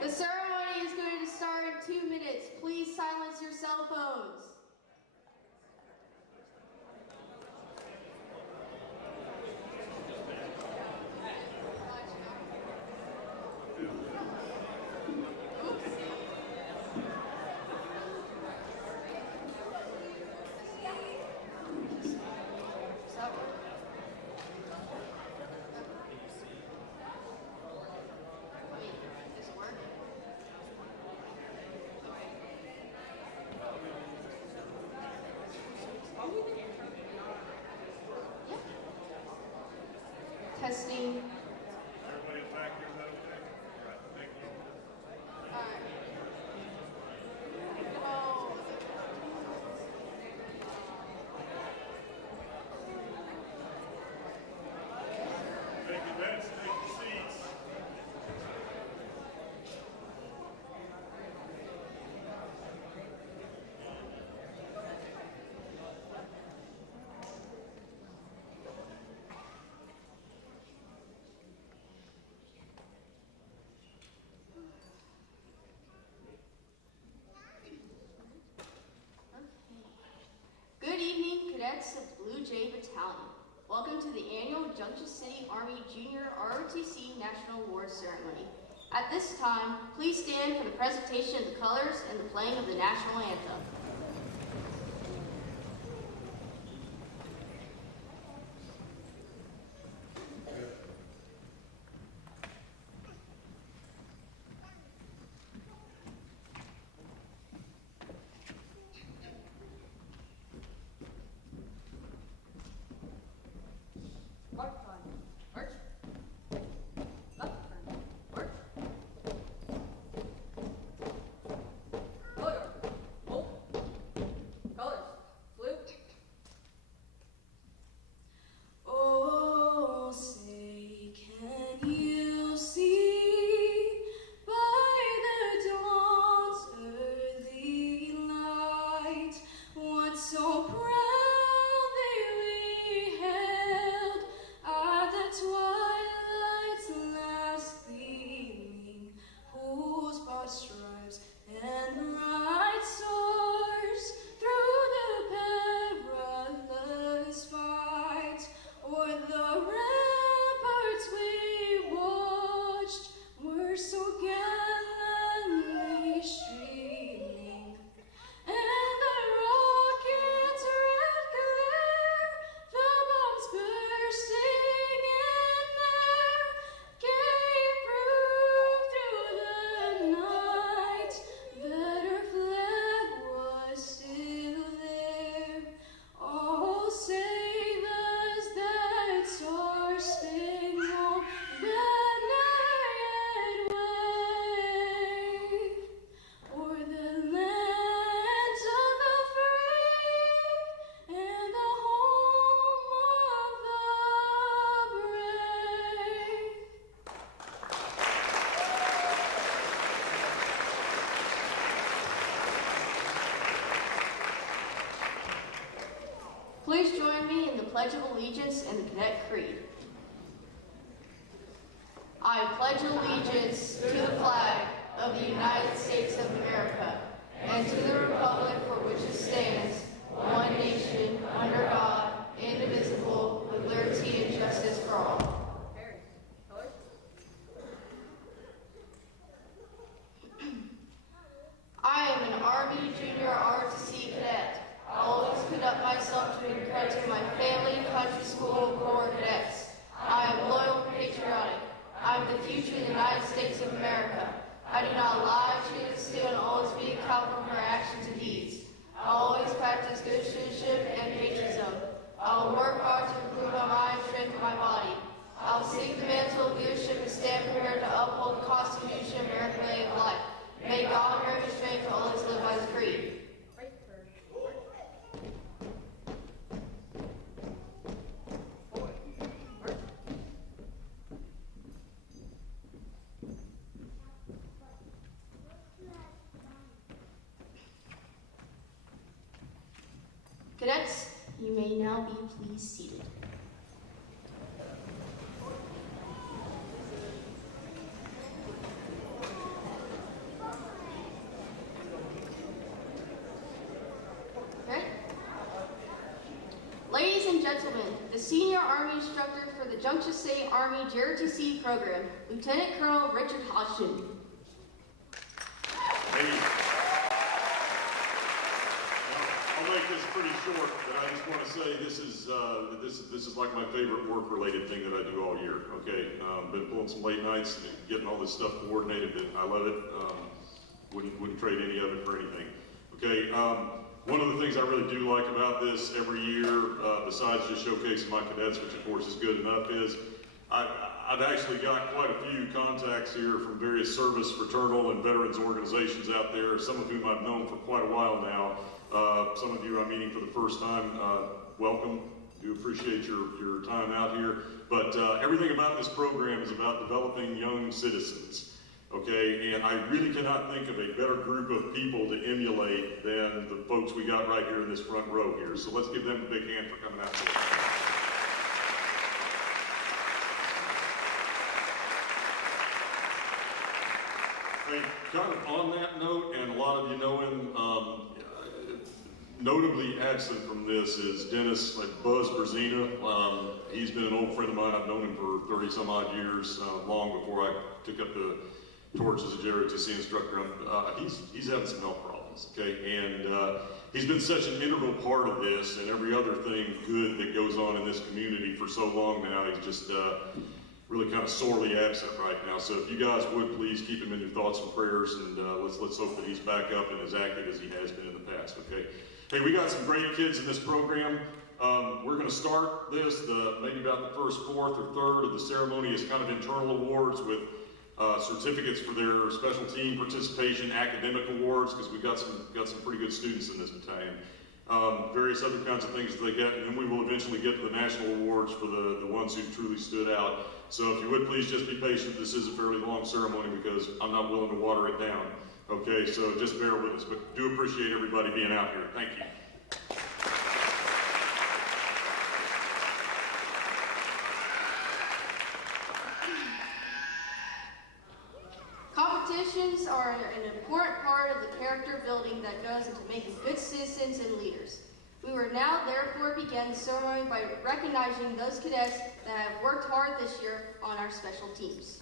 The ceremony is going to start in 2 minutes. Please silence your cell phones. Testing. Everybody back here, is that okay? All right, thank you. Thank you, Vince. Take your seats. Good evening, cadets of Blue Jay Battalion. Welcome to the annual Junction City Army Junior ROTC National Award Ceremony. At this time, please stand for the presentation of the colors and the playing of the national anthem. Please join me in the Pledge of Allegiance and the Cadet Creed. I pledge allegiance to the flag of the United States of America and to the republic for which it stands, one nation, under God, indivisible, with liberty and justice for all. I am an Army Junior ROTC cadet. I always conduct myself to be credit to my family, country, school, Corps cadets. I am loyal and patriotic. I am the future of the United States of America. I do not lie, cheat, steal, and always be accountable for my actions and deeds. I always practice good citizenship and patriotism. I will work hard to improve my mind and strengthen my body. I will seek the mantle of leadership and stand prepared to uphold the Constitution and American way of life. May God grant me strength to always live by His creed. Cadets, you may now be please seated. and gentlemen, the senior Army instructor for the Junction Army JROTC program, Lieutenant Colonel Richard Hodgson. Hey. I'll make this pretty short, but I just want to say this is like my favorite work-related thing that I do all year. Okay, been pulling some late nights and getting all this stuff coordinated. And I love it. Wouldn't trade any of it for anything. Okay. One of the things I really do like about this every year, besides just showcasing my cadets, which of course is good enough, is I've actually got quite a few contacts here from various service, fraternal, and veterans organizations out there, some of whom I've known for quite a while now. Some of you I'm meeting for the first time. Welcome. Do appreciate your time out here. But everything about this program is about developing young citizens. Okay, and I really cannot think of a better group of people to emulate than the folks we got right here in this front row here. So let's give them a big hand for coming out today. Hey, kind of on that note, and a lot of you know him, notably absent from this is Dennis, like Buzz Berzina. He's been an old friend of mine. I've known him for 30 some odd years, long before I took up the torch as a JROTC instructor. He's having some health problems, okay? And he's been such an integral part of this and every other thing good that goes on in this community for so long now. He's just really kind of sorely absent right now. So if you guys would please keep him in your thoughts and prayers, and let's hope that he's back up and as active as he has been in the past, okay? Hey, we got some great kids in this program. We're going to start this, maybe about the first, fourth, or third of the ceremony is kind of internal awards with certificates for their special team participation, academic awards, because we've got some pretty good students in this battalion. Various other kinds of things that they get, and then we will eventually get to the national awards for the ones who truly stood out. So if you would please just be patient. This is a fairly long ceremony because I'm not willing to water it down. Okay, so just bear with us, but do appreciate everybody being out here. Thank you. Competitions are an important part of the character building that goes into making good citizens and leaders. We will now therefore begin the ceremony by recognizing those cadets that have worked hard this year on our special teams.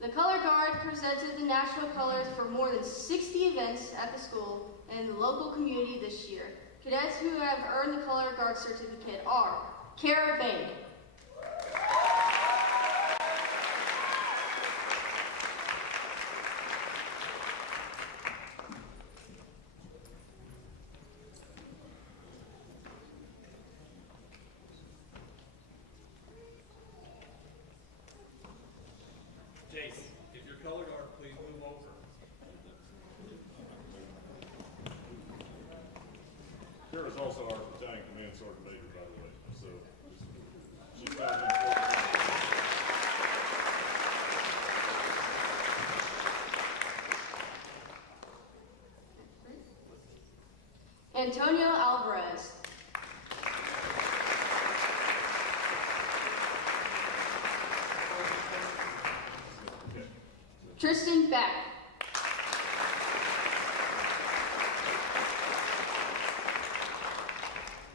The Color Guard presented the national colors for more than 60 events at the school and the local community this year. Cadets who have earned the Color Guard certificate are Kara Bank, Jace, if you're color guard, please move over. Kara's also our battalion command sergeant major, by the way. So she's got an important. Antonio Alvarez, Tristan Beck,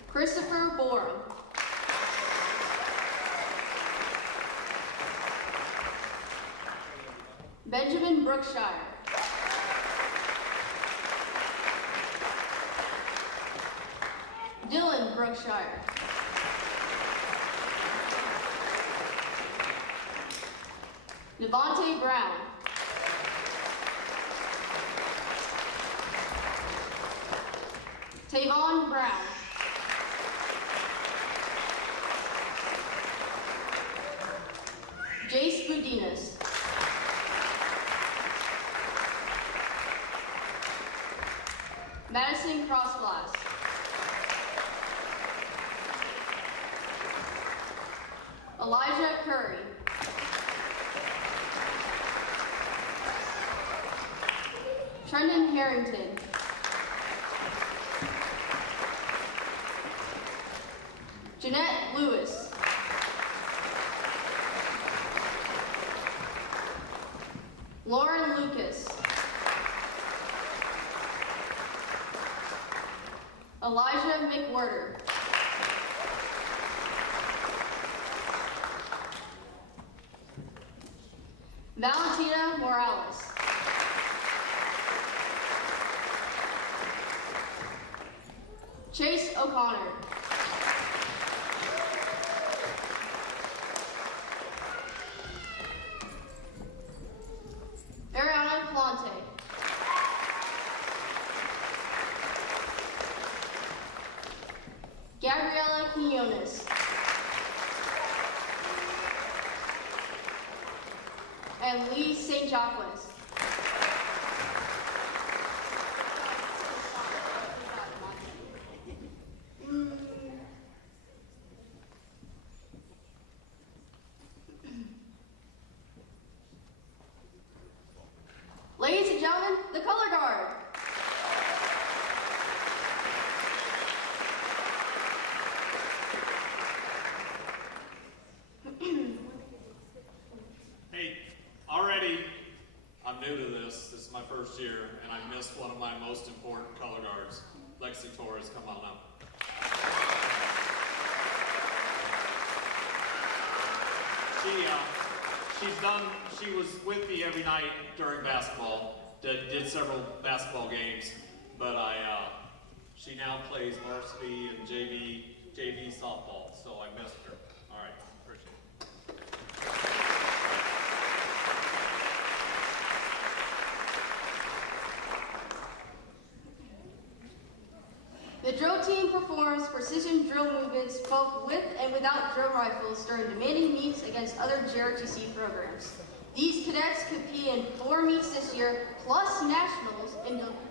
Christopher Borum, Benjamin Brookshire, Dylan Brookshire, Devontae Brown, Tavon Brown, Jace Budinas, Madison Crossglass, Elijah Curry, Trendon Harrington, Jeanette Lewis, Lauren Lucas, Elijah McWhirter. Valentina Morales. Chase O'Connor. Ariana Plante. Gabriela Quinones. And Lee St. Jacques. Ladies and gentlemen, the color guard. Hey, already, I'm new to this. This is my first year, and I missed one of my most important color guards. Lexi Torres, come on up. She was with me every night during basketball, did several basketball games, but she now plays varsity and JV softball, so I missed her. All right, appreciate it. The drill team performs precision drill movements both with and without drill rifles during demanding meets against other JROTC programs. These cadets compete in 4 meets this year, plus nationals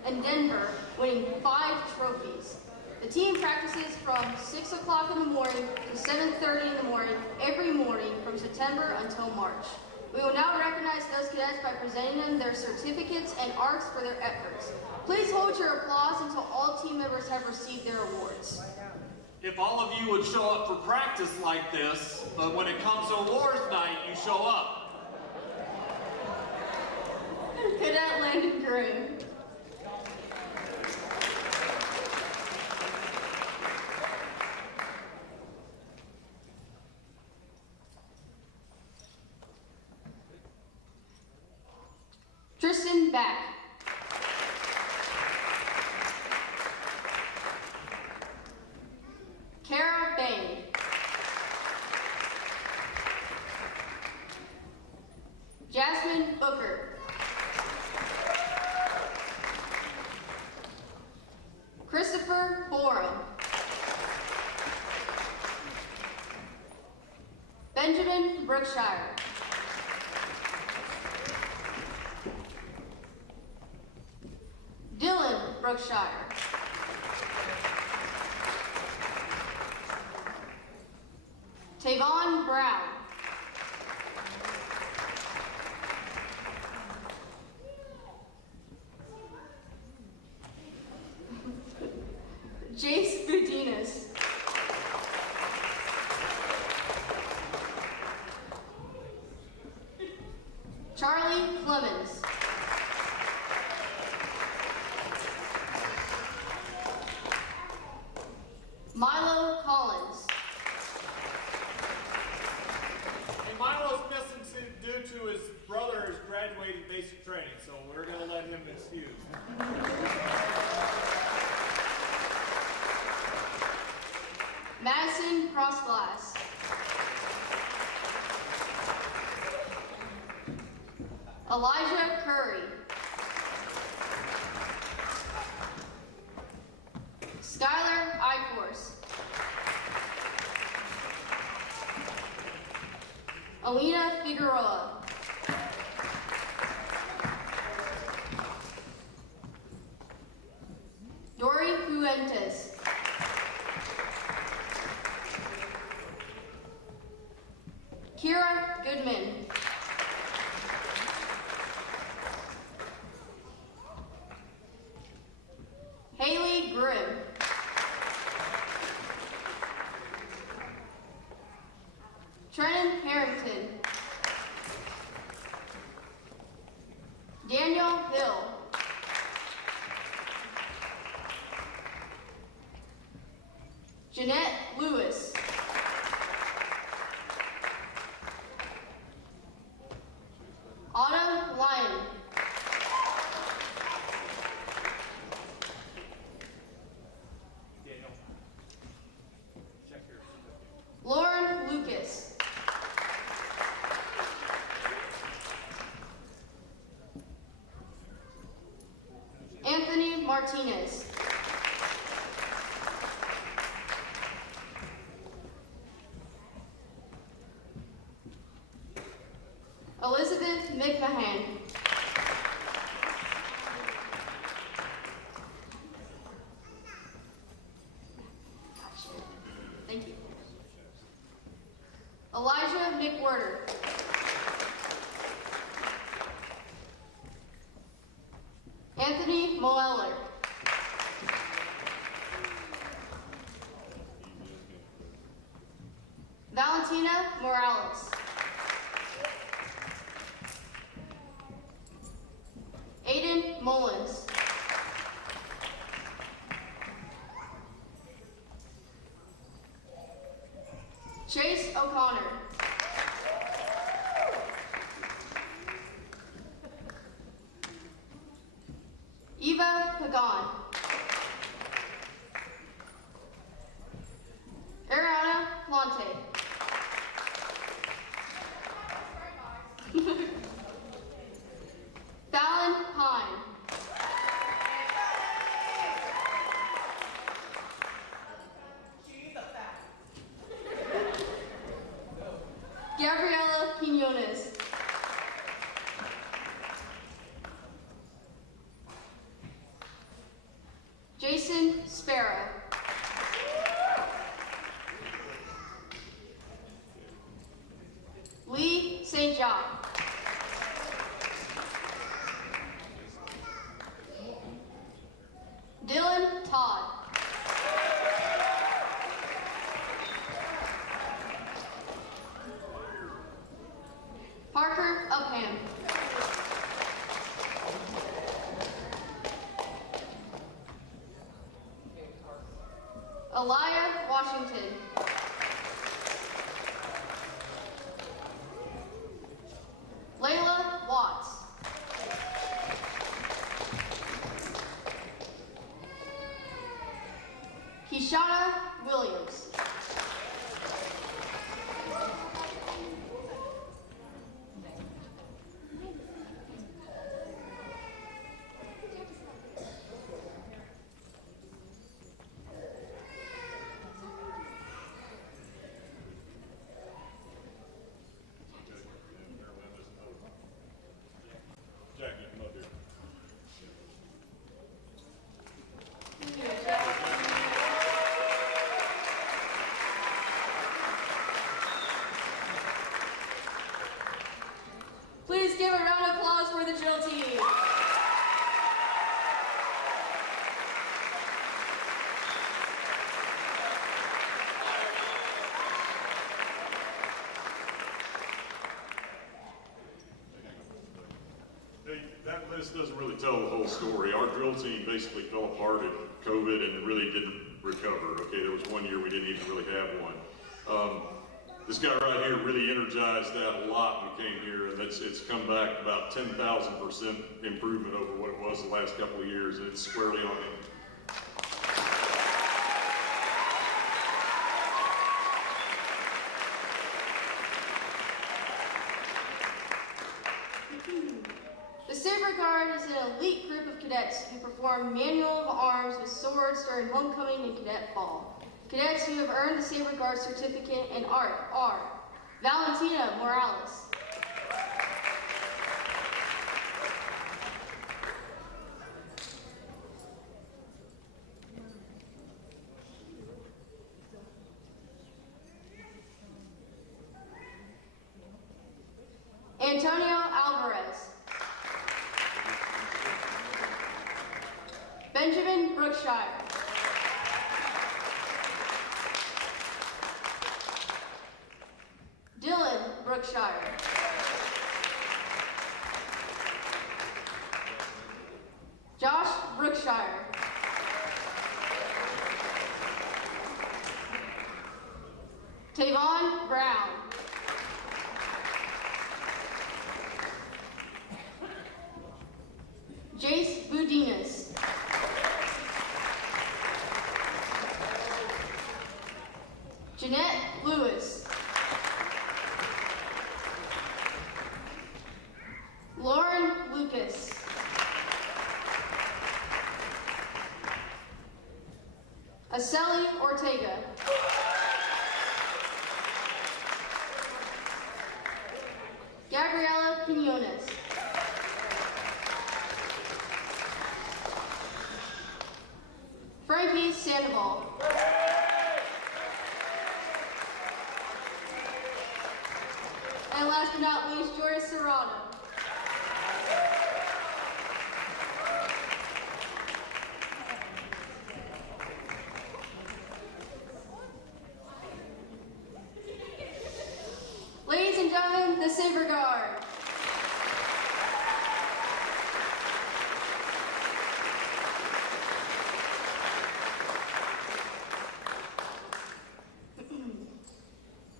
in Denver, winning 5 trophies. The team practices from 6 o'clock in the morning to 7:30 in the morning, every morning from September until March. We will now recognize those cadets by presenting them their certificates and arcs for their efforts. Please hold your applause until all team members have received their awards. If all of you would show up for practice like this, but when it comes to awards night, you show up. Cadet Landon Groom. Tristan Back. Kara Bain. Jasmine Booker. Christopher Borum. Benjamin Brookshire. Dylan Brookshire. Tavon Brown. Jace Budinas. Charlie Clemens. Milo Collins. And Milo's missing due to his brother is graduating basic training, so we're going to let him excuse. Madison Crossglass. Elijah Curry. Skylar Iforce. Alina Figueroa. Dory Fuentes. Kira Goodman. Haley Grimm. Trenton Harrington. Daniel Hill. Jeanette Lewis. Autumn Lyon. Lauren Lucas. Anthony Martinez. Elizabeth McMahon. Thank you. Elijah McWhirter. Anthony Moeller. Valentina Morales. Aiden Mullins. Chase O'Connor. Eva Pagan. Ariana Plante. Fallon Pine. Gabriela Quinones. Jason Sparrow. Lee St. John. Dylan Todd. Parker Upham. Elia Washington. Layla Watts. Kishana Williams. Jackie, come up here. Please give a round of applause for the drill team. Hey, that list doesn't really tell the whole story. Our drill team basically fell apart at COVID and really didn't recover. Okay, there was one year we didn't even really have one. This guy right here really energized that a lot when we came here, and it's come back about 10,000% improvement over what it was the last couple of years, and it's squarely on him. The Saber Guard is an elite group of cadets who perform manual of arms with swords during homecoming and cadet ball. Cadets who have earned the Saber Guard certificate in art are Valentina Morales, Antonio Alvarez, Benjamin Brookshire, Dylan Brookshire, Josh Brookshire, Tavon Brown. Jace Budinas. Jeanette Lewis. Lauren Lucas. Aceli Ortega. Gabriela Quinones. Frankie Sandoval. And last but not least, Joris Serrano. Ladies and gentlemen, the Saber Guard.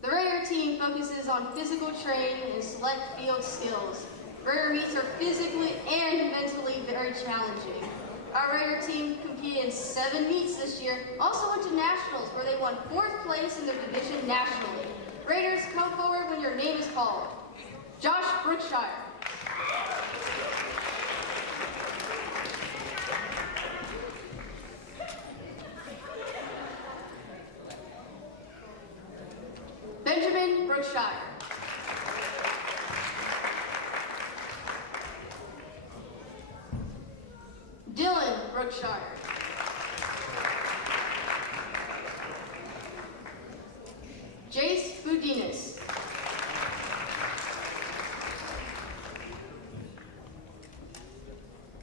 The Raider team focuses on physical training and select field skills. Raider meets are physically and mentally very challenging. Our Raider team competed in 7 meets this year, also went to nationals where they won 4th place in their division nationally. Raiders, come forward when your name is called. Josh Brookshire. Benjamin Brookshire. Dylan Brookshire. Jace Budinas.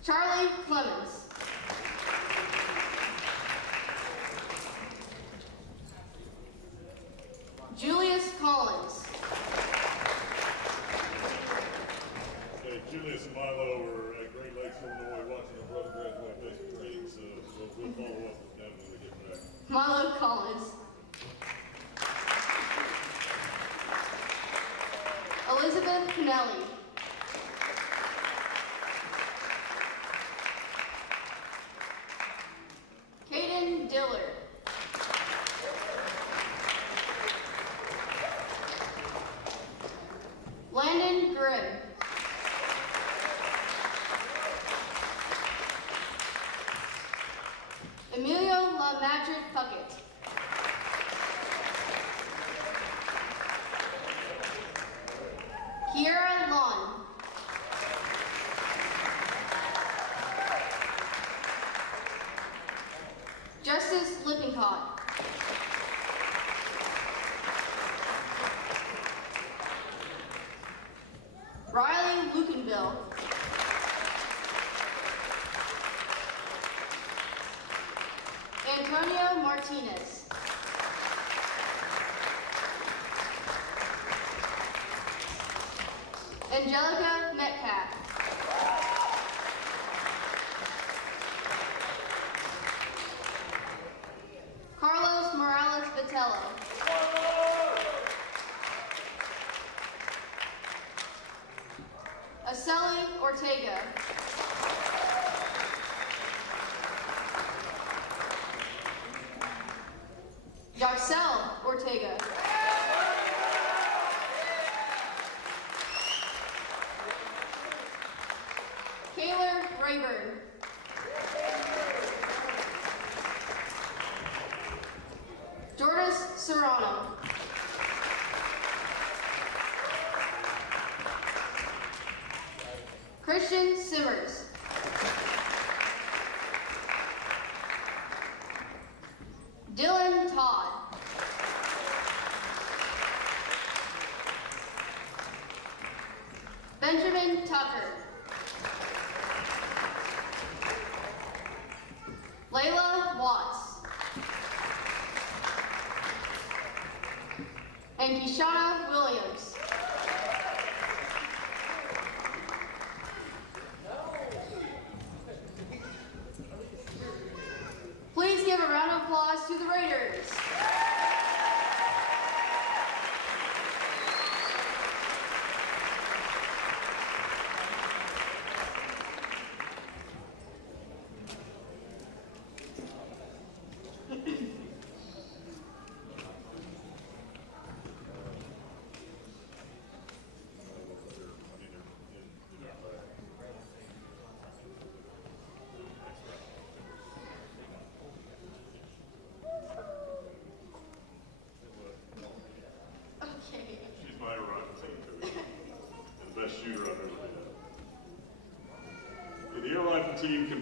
Charlie Clemens. Julius Collins. Okay, Julius and Milo were at Great Lakes, Illinois, watching their brother graduate basic training, so we'll follow up with them when we get back. Milo Collins. Elizabeth Kennelly. Caden Dillard. Landon Grimm. Emilio La Madrid Puckett. Kiera Lon. Justice Lippincott. Riley Lucanville. Antonio Martinez. Angelica Metcalf. Carlos Morales Vitello. Aceli Ortega. Yarcel Ortega. Kaylor Rayburn. Jordas Serrano. Christian Simmers. Dylan Todd. Benjamin Tucker. Layla Watts. And Kishana Williams. Please give a round of applause to the Raiders.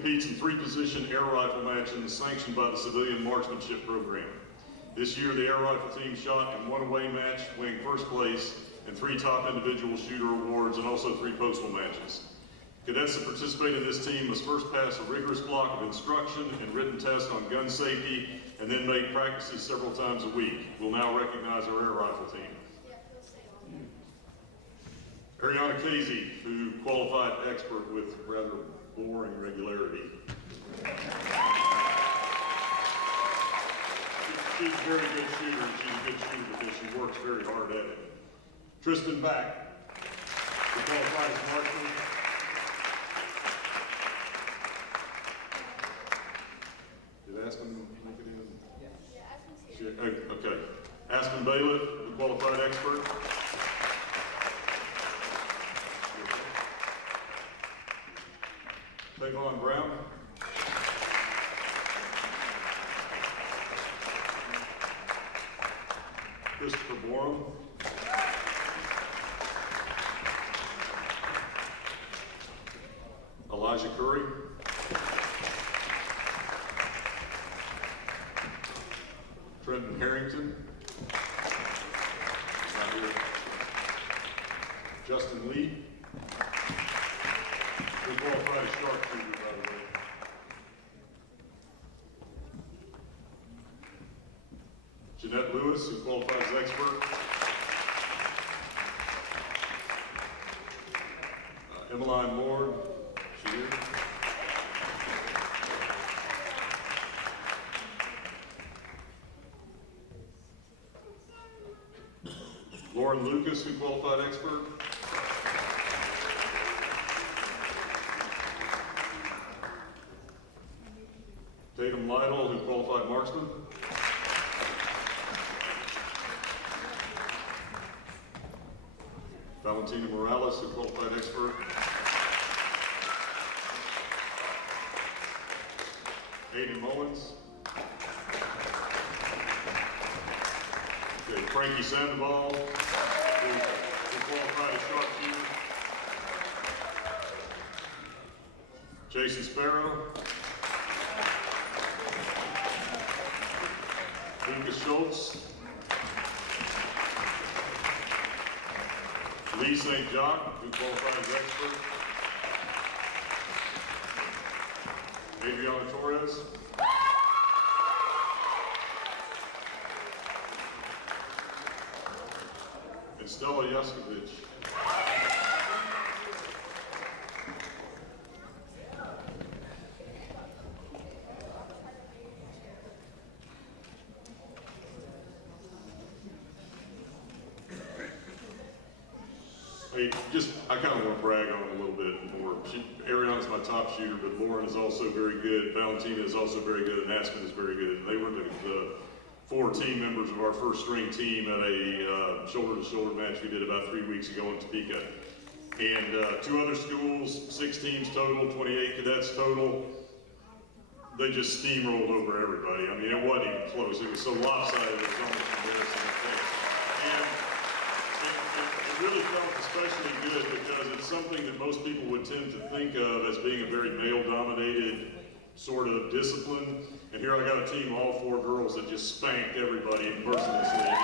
competes in 3-position air rifle matches sanctioned by the Civilian Marksmanship Program. This year, the air rifle team shot in 1 away match, winning first place, and 3 top individual shooter awards, and also 3 postal matches. Cadets that participate in this team must first pass a rigorous block of instruction and written test on gun safety, and then make practices several times a week. We'll now recognize our air rifle team. Ariana Casey, who qualified expert with rather boring regularity. She's a very good shooter, and she's a good shooter because she works very hard at it. Tristan Back, who qualified as marksman. Did Aspen make it in? Yeah, Aspen's here. Okay. Aspen Bailiff, who qualified expert. Tavon Brown. Christopher Borum. Elijah Curry. Trenton Harrington. Not here. Justin Lee. We qualified as sharpshooter, by the way. Jeanette Lewis, who qualifies as expert. Emmeline Lord, she here. Lauren Lucas, who qualified expert. Tatum Lytle, who qualified marksman. Valentina Morales, who qualified expert. Aiden Mullins. Okay, Frankie Sandoval, who qualified as sharpshooter. Jason Sparrow. Lucas Schultz. Lee St. Jacques, who qualified as expert. Adriana Torres. And Stella Yaskovich. I kind of want to brag on them a little bit more. Ariana's my top shooter, but Lauren is also very good. Valentina is also very good, and Aspen is very good. And they were the 4 team members of our first string team at a shoulder-to-shoulder match we did about 3 weeks ago in Topeka. And 2 other schools, 6 teams total, 28 cadets total. They just steamrolled over everybody. I mean, it wasn't even close. It was so lopsided, it was almost embarrassing. And it really felt especially good because it's something that most people would tend to think of as being a very male-dominated sort of discipline. And here I got a team, all 4 girls, that just spanked everybody mercilessly.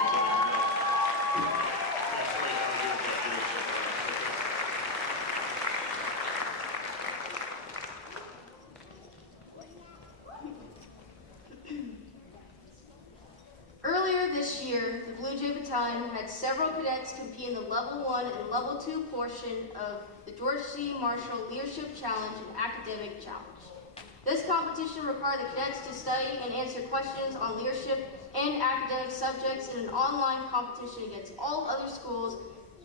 Earlier this year, the Blue Jay Battalion had several cadets compete in the Level 1 and Level 2 portion of the George C. Marshall Leadership Challenge and Academic Challenge. This competition required the cadets to study and answer questions on leadership and academic subjects in an online competition against all other schools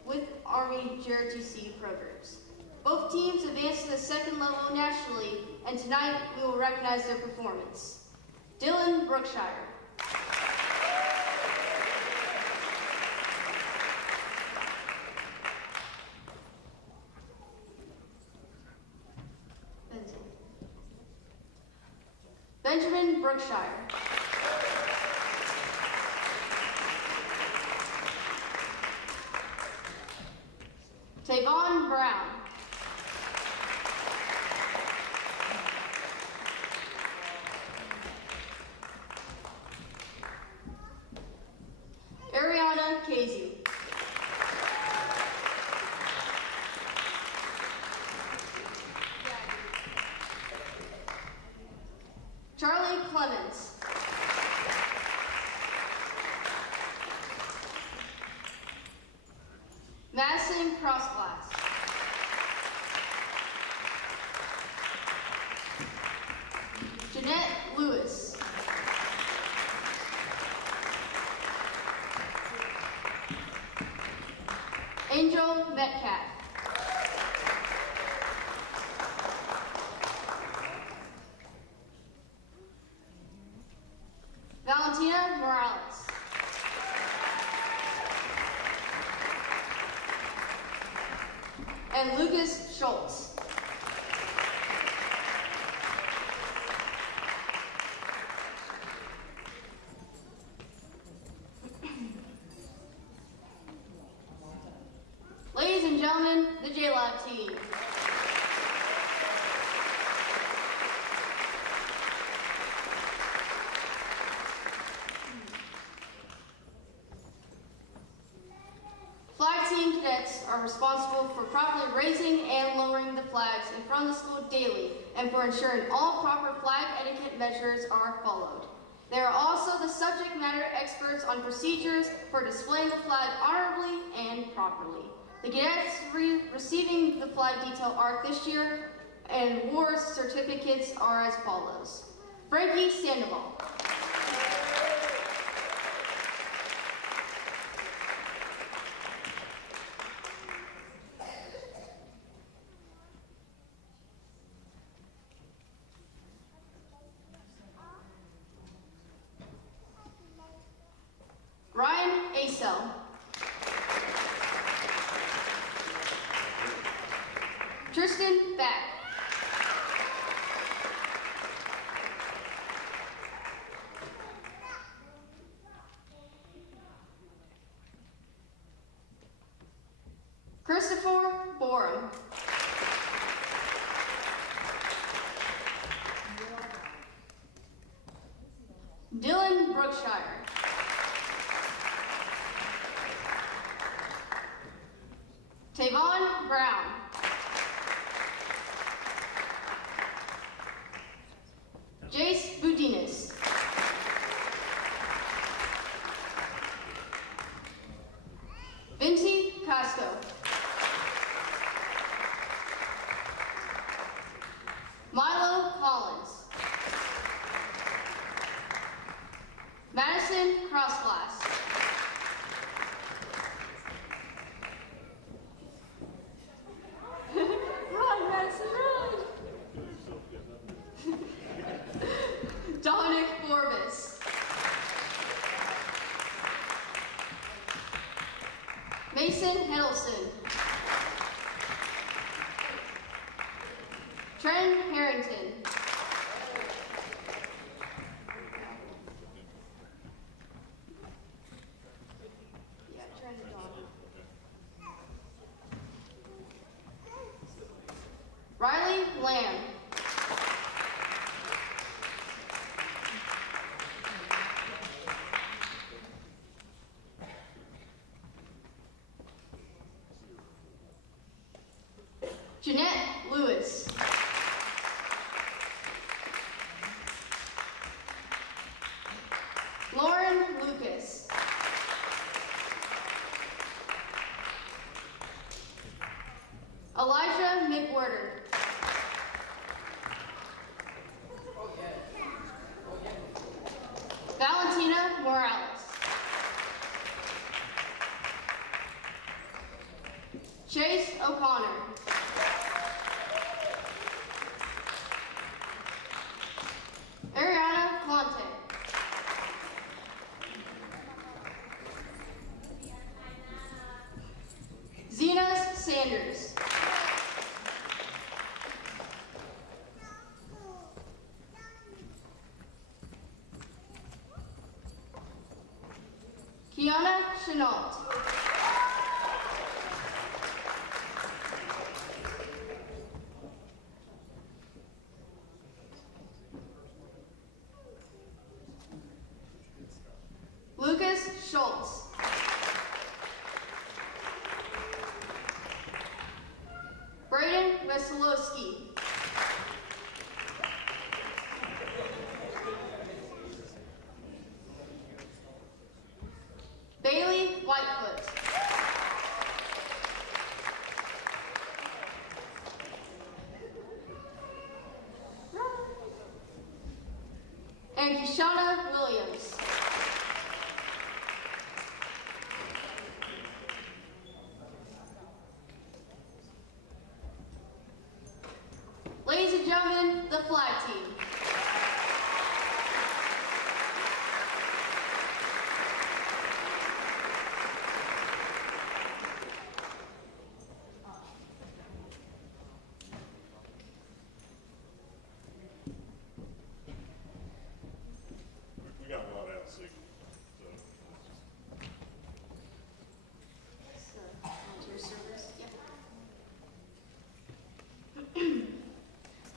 with Army JROTC programs. Both teams advanced to the 2nd level nationally, and tonight we will recognize their performance. Dylan Brookshire. Benjamin Brookshire. Tavon Brown. Kazu. Charlie Clemens. Madison Crossglass. Jeanette Lewis. Angel Metcalf. Valentina Morales. And Lucas Schultz. Ladies and gentlemen, the JROTC team. Flag team cadets are responsible for properly raising and lowering the flags in front of the school daily and for ensuring all proper flag etiquette measures are followed. They are also the subject matter experts on procedures for displaying the flag honorably and properly. The cadets receiving the flag detail arc this year and awards certificates are as follows. Frankie Sandoval. Ryan Acel. Tristan Back. Christopher Borum. Dylan Brookshire. Tavon Brown. Jace Budinas. Vinci Casco. Milo Collins. Madison Crossglass. Run, Madison, run! Dominic Forbes. Mason Heddleston. Trent Harrington. Yeah, Trent and Don. Riley Lamb. Jeanette Lewis. Lauren Lucas. Elijah McWhirter. Valentina Morales. Chase O'Connor. Ariana Conte. Zenas Sanders. Kiana Chenault. Lucas Schultz. gentlemen, the flag team. We got a lot out sick, so. Volunteer service, yep.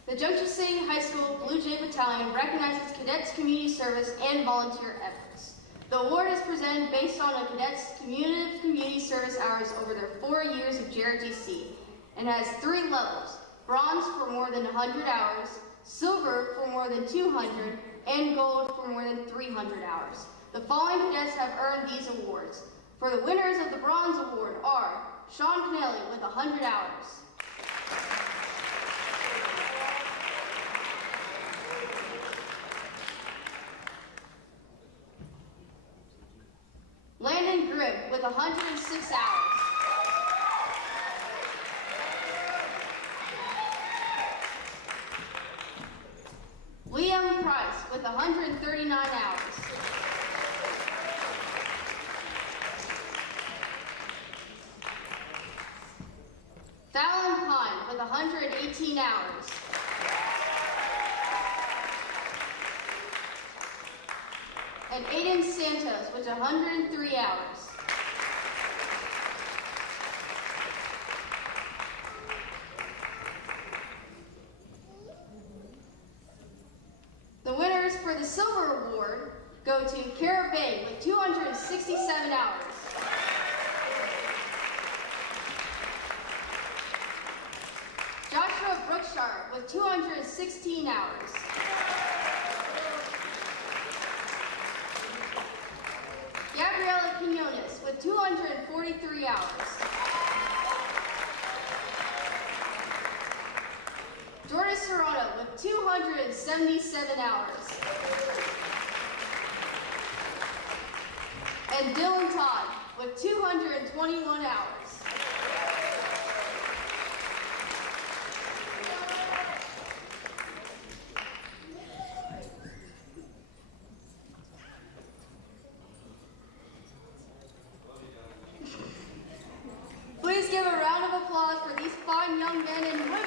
The Junction High School Blue Jay Battalion recognizes cadets' community service and volunteer efforts. The award is presented based on a cadet's cumulative community service hours over their 4 years of JROTC and has 3 levels: bronze for more than 100 hours, silver for more than 200, and gold for more than 300 hours. The following cadets have earned these awards. For the winners of the Bronze Award are Sean Kennelly with 100 hours, Landon Grimm with 106 hours, Liam Price with 139 hours, Fallon Pine with 118 hours, and Aiden Santos with 103 hours. The winners for the Silver Award go to Kara Bay with 267 hours, Joshua Brookshire with 216 hours, Gabriela Quinones with 243 hours, Jordan Serrano with 277 hours, and Dylan Todd with 221 hours. Please give a round of applause for these fine young men and women.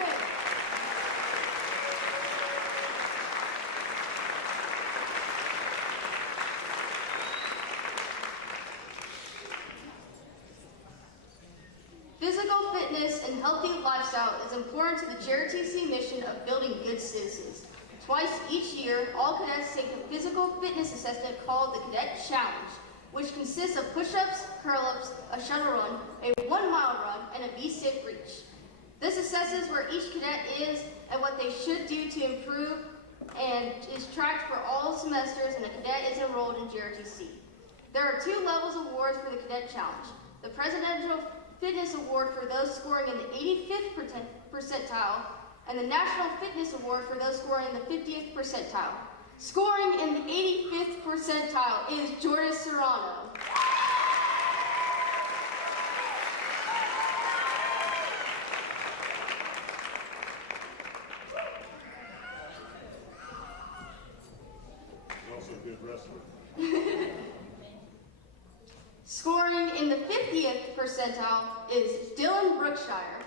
Physical fitness and healthy lifestyle is important to the JROTC mission of building good citizens. Twice each year, all cadets take a physical fitness assessment called the Cadet Challenge, which consists of push-ups, curl-ups, a shuttle run, a 1-mile run, and a V-sit reach. This assesses where each cadet is and what they should do to improve, and is tracked for all semesters, and a cadet is enrolled in JROTC. There are 2 levels of awards for the Cadet Challenge: the Presidential Fitness Award for those scoring in the 85th percentile, and the National Fitness Award for those scoring in the 50th percentile. Scoring in the 85th percentile is Jordan Serrano. He's also a good wrestler. Scoring in the 50th percentile is Dylan Brookshire.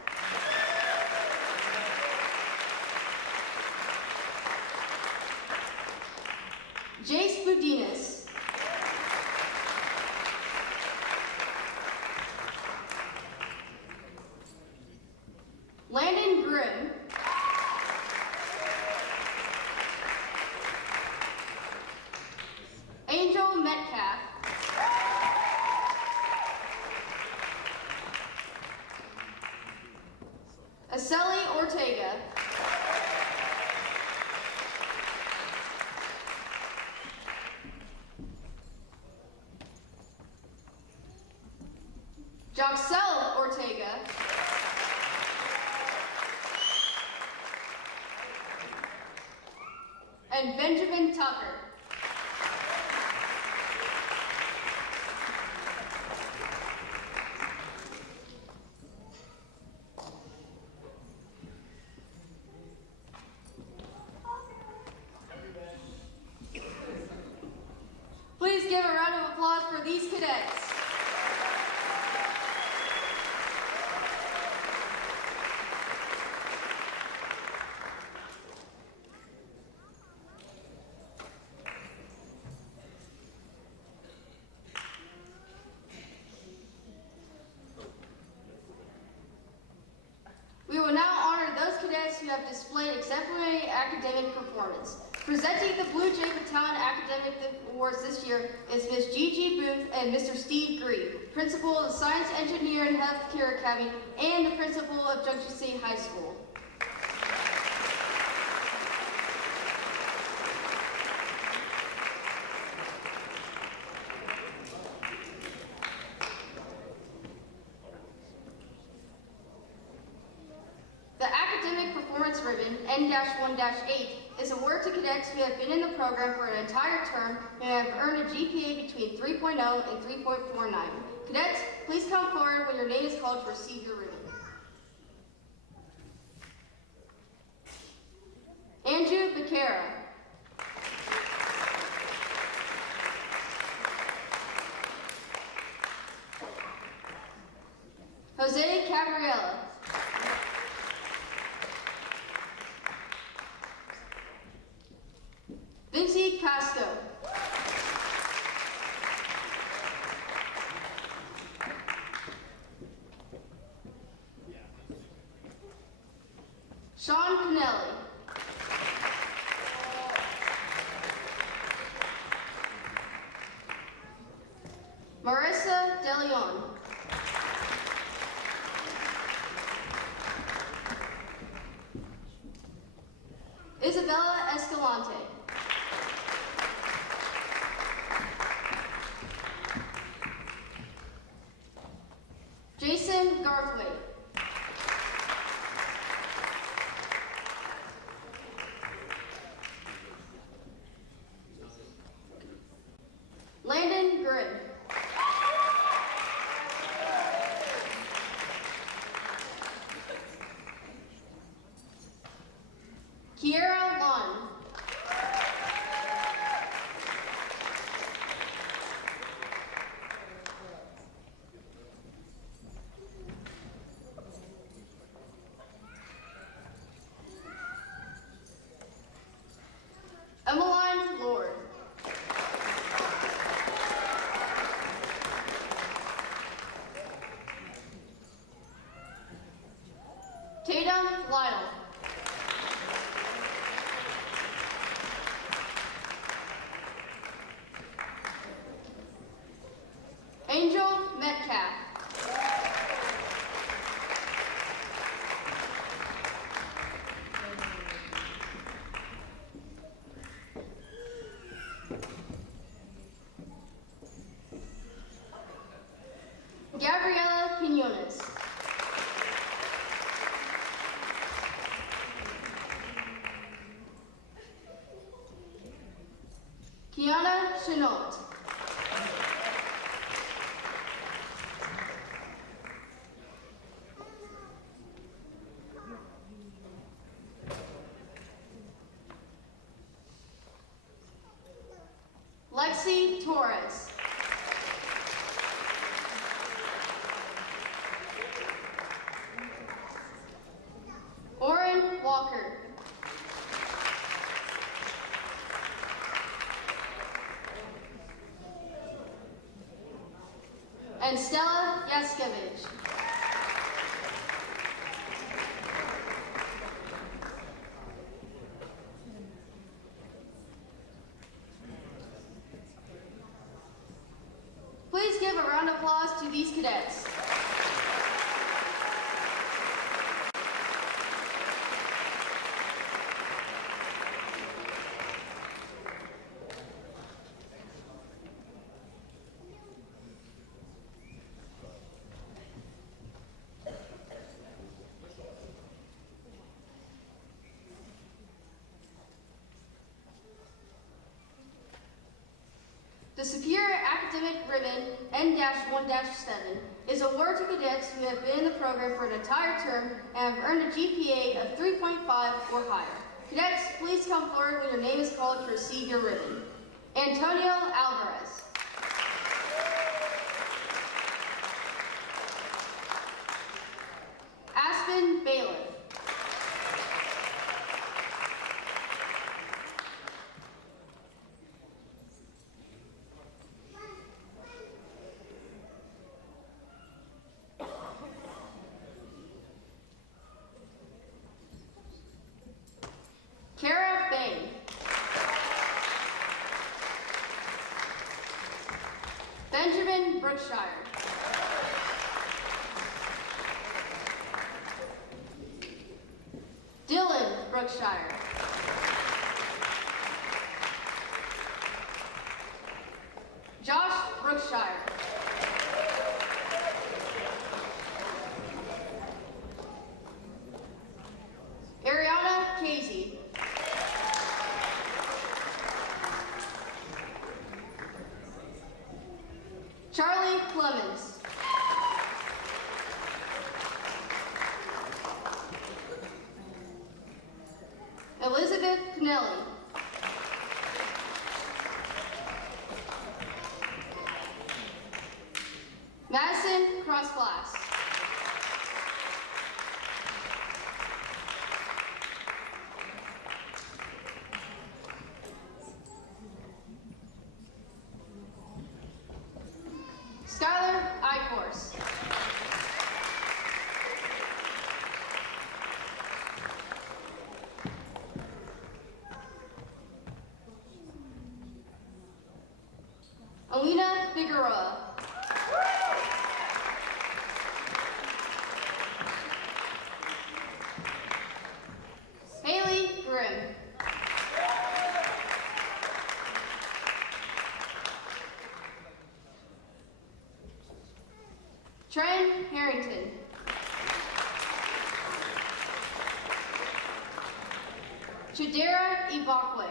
Jace Budinas. Landon Grimm. Angel Metcalf. Aceli Ortega. Joxel Ortega. And Benjamin Tucker. cadets. We will now honor those cadets who have displayed exemplary academic performance. Presenting the Blue Jay Battalion Academic Awards this year is Ms. Gigi Booth and Mr. Steve Grieve, Principal of the Science, Engineer, and Healthcare Academy, and the Principal of Junction City High School. The Academic Performance Ribbon, N-1-8, is awarded to cadets who have been in the program for an entire term and have earned a GPA between 3.0 and 3.49. Cadets, please come forward when your name is called to receive your ribbon. Andrew Becerra. Jose Cabrera. Vinci Casco. Sean Pinelli. Marissa De Leon. Isabella Escalante. Jason Garthwaite. Landon Grin. Kiera Lund. Emmeline Lord. Tatum Lytle. Angel Metcalf. Gabriela Quinones. Kiana Chenault. Lexi Torres. Oren Walker. And Stella Yaskevich. Please give a round of applause to these cadets. The Superior Academic Ribbon, N-1-7, is awarded to cadets who have been in the program for an entire term and have earned a GPA of 3.5 or higher. Cadets, please come forward when your name is called to receive your ribbon. Antonio Alvarez. Benjamin Brookshire. Dylan Brookshire. Josh Brookshire. Ariana Casey. Charlie Clemens. Elizabeth Pinelli. Madison Crossglass. Skylar Eichhorst. Alina Figueroa. Haley Grimm. Trent Harrington. Chidera Ibakwe.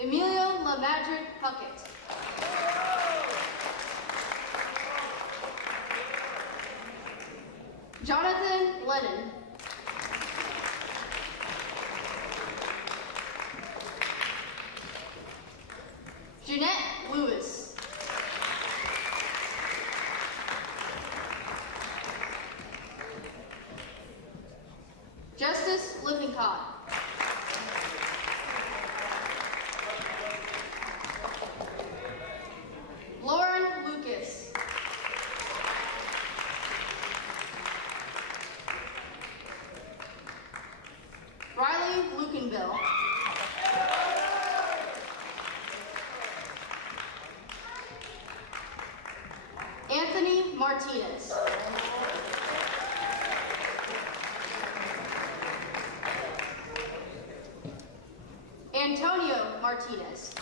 Emilio LaMadrid Puckett. Jonathan Lennon. Jeanette Lewis. Justice Lippincott. Lauren Lucas. Riley Lucanville. Anthony Martinez. Antonio Martinez.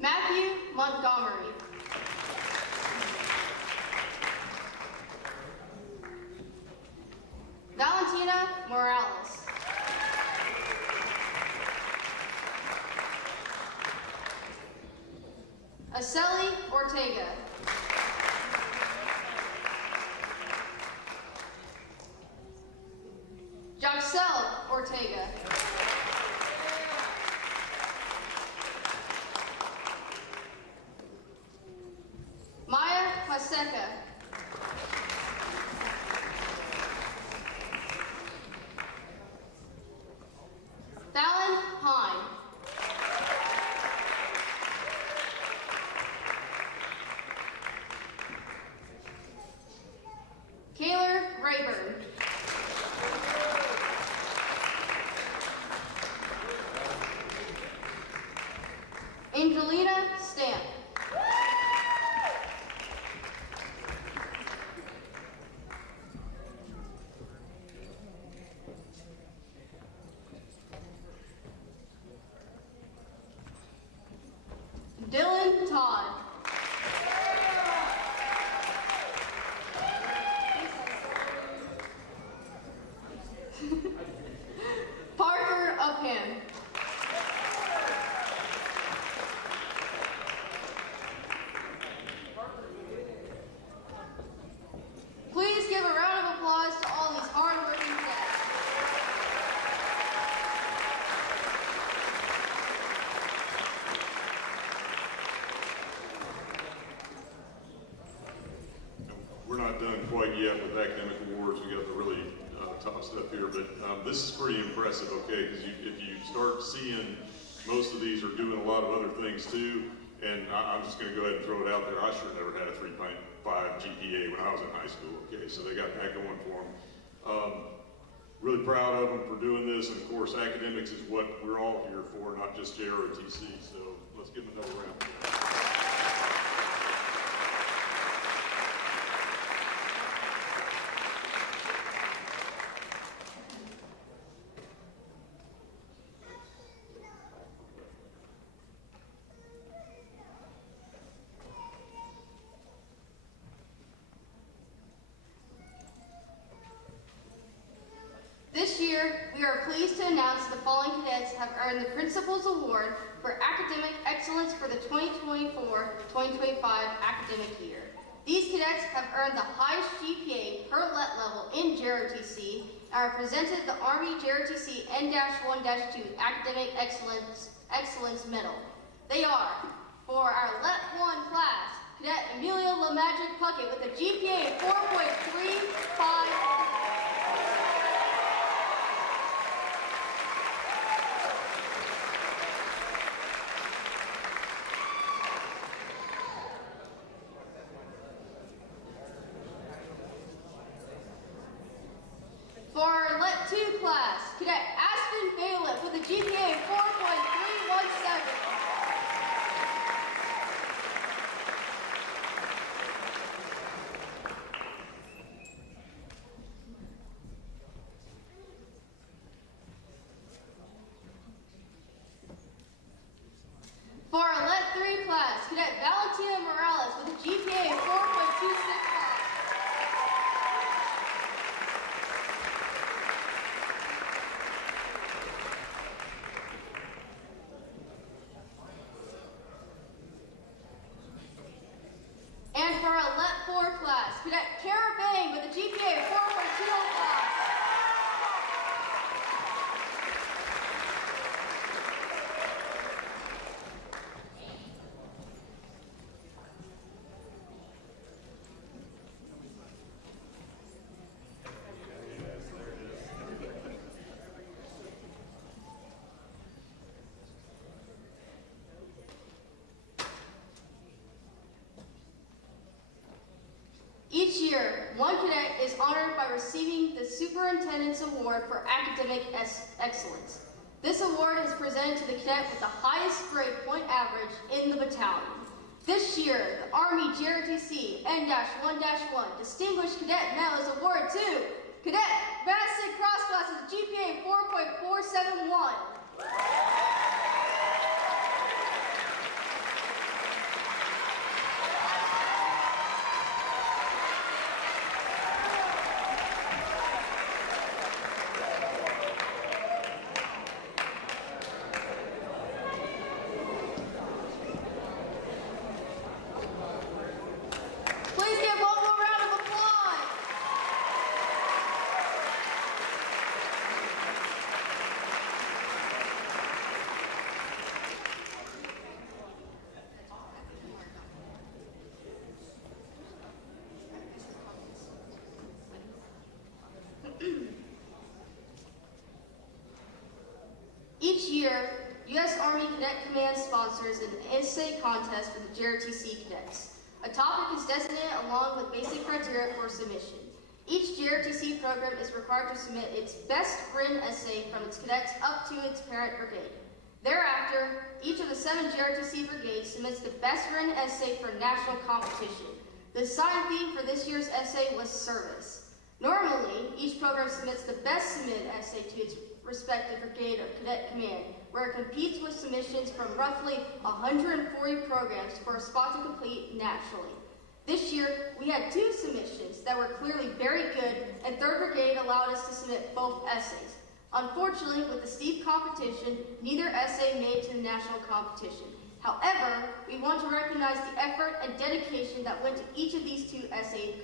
Matthew Montgomery. Valentina Morales. Aceli Ortega. Joxel Ortega. Maya Paseca. Fallon Hine. Kaylor Rayburn. Angelina Stamp. Dylan Todd. Parker Upham. Please give a round of applause to all these hard-working cadets. We're not done quite yet with academic awards. We got the really top stuff here, but this is pretty impressive, okay? Because if you start seeing most of these are doing a lot of other things too, and I'm just going to go ahead and throw it out there. I sure never had a 3-pint GPA when I was in high school. Okay, so they got that going for them. Really proud of them for doing this, and of course, academics is what we're all here for, not just JROTC. So let's give them another round. This year, we are pleased to announce the following cadets have earned the Principal's Award for Academic Excellence for the 2024-2025 academic year. These cadets have earned the highest GPA per LET level in JROTC and are presented the Army JROTC N-1-2 Academic Excellence Medal. They are, for our LET 1 class, Cadet Emilio La Magic Puckett with a GPA of 4.35. For our LET 2 class, Cadet Aspen Bailiff with a GPA of 4.317. For our LET 3 class, Cadet Valentina Morales with a GPA of 4.265. And for our LET 4 class, Cadet Kara Bang with a GPA of 4.205. Each year, one cadet is honored by receiving the Superintendent's Award for Academic Excellence. This award is presented to the cadet with the highest grade point average in the battalion. This year, the Army JROTC N-1-1 Distinguished Cadet Medal is awarded to Cadet Madison Cross Class with a GPA of 4.471. Please give one more round of applause. Each year, U.S. Army Cadet Command sponsors an essay contest for the JROTC cadets. A topic is designated along with basic criteria for submission. Each JROTC program is required to submit its best written essay from its cadets up to its parent brigade. Thereafter, each of the 7 JROTC brigades submits the best written essay for national competition. The assigned theme for this year's essay was service. Normally, each program submits the best submitted essay to its respective brigade of cadet command, where it competes with submissions from roughly 140 programs for a spot to complete nationally. This year, we had 2 submissions that were clearly very good, and 3rd Brigade allowed us to submit both essays. Unfortunately, with the steep competition, neither essay made it to the national competition. However, we want to recognize the effort and dedication that went to each of these 2 essay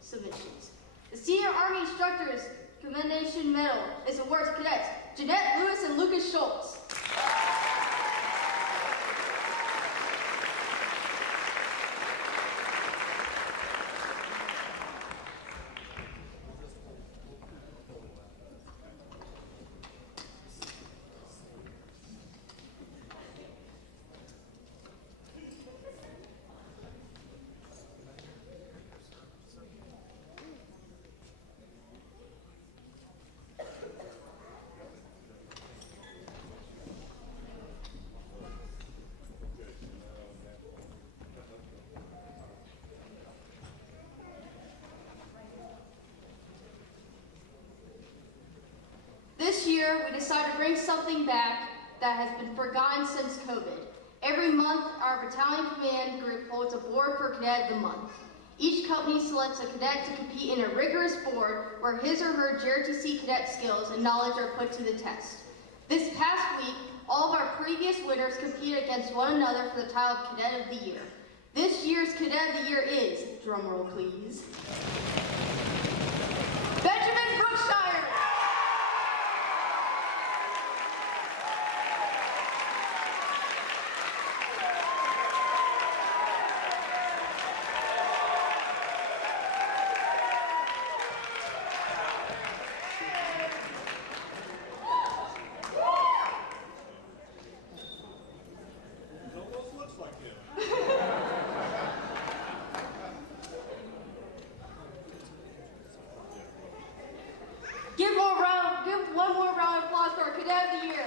submissions. The Senior Army Instructors Commendation Medal is awarded to cadets Jeanette Lewis and Lucas Schultz. This year, we decided to bring something back that has been forgotten since COVID. Every month, our battalion command group holds a board for Cadet of the Month. Each company selects a cadet to compete in a rigorous board where his or her JROTC cadet skills and knowledge are put to the test. This past week, all of our previous winners competed against one another for the title of Cadet of the Year. This year's Cadet of the Year is, drumroll please, Benjamin Brookshire. It almost looks like him. Give one more round of applause for our Cadet of the Year.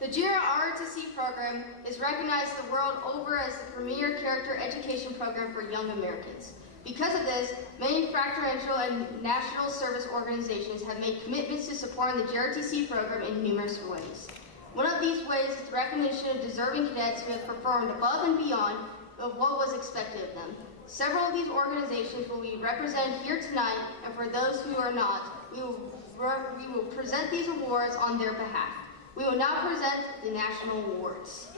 The JROTC program is recognized the world over as the premier character education program for young Americans. Because of this, many fractal and national service organizations have made commitments to supporting the JROTC program in numerous ways. One of these ways is the recognition of deserving cadets who have performed above and beyond of what was expected of them. Several of these organizations will be represented here tonight, and for those who are not, we will present these awards on their behalf. We will now present the national awards.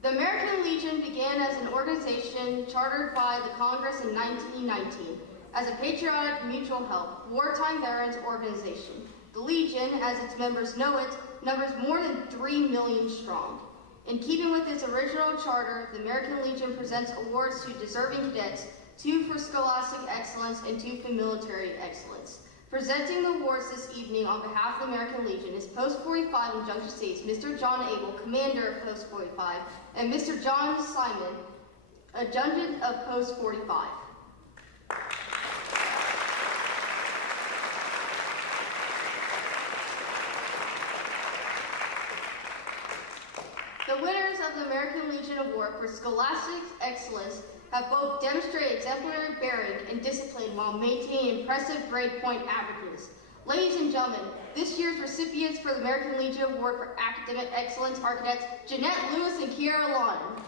The American Legion began as an organization chartered by the Congress in 1919 as a patriotic mutual help, wartime veterans organization. The Legion, as its members know it, numbers more than 3 million strong. In keeping with its original charter, the American Legion presents awards to deserving cadets, 2 for scholastic excellence and 2 for military excellence. Presenting the awards this evening on behalf of the American Legion is Post 45 in Junction States, Mr. John Abel, Commander of Post 45, and Mr. John Simon, Adjutant of Post 45. The winners of the American Legion Award for Scholastic Excellence have both demonstrated exemplary bearing and discipline while maintaining impressive grade point averages. Ladies and gentlemen, this year's recipients for the American Legion Award for Academic Excellence are cadets Jeanette Lewis and Kiara Lawton.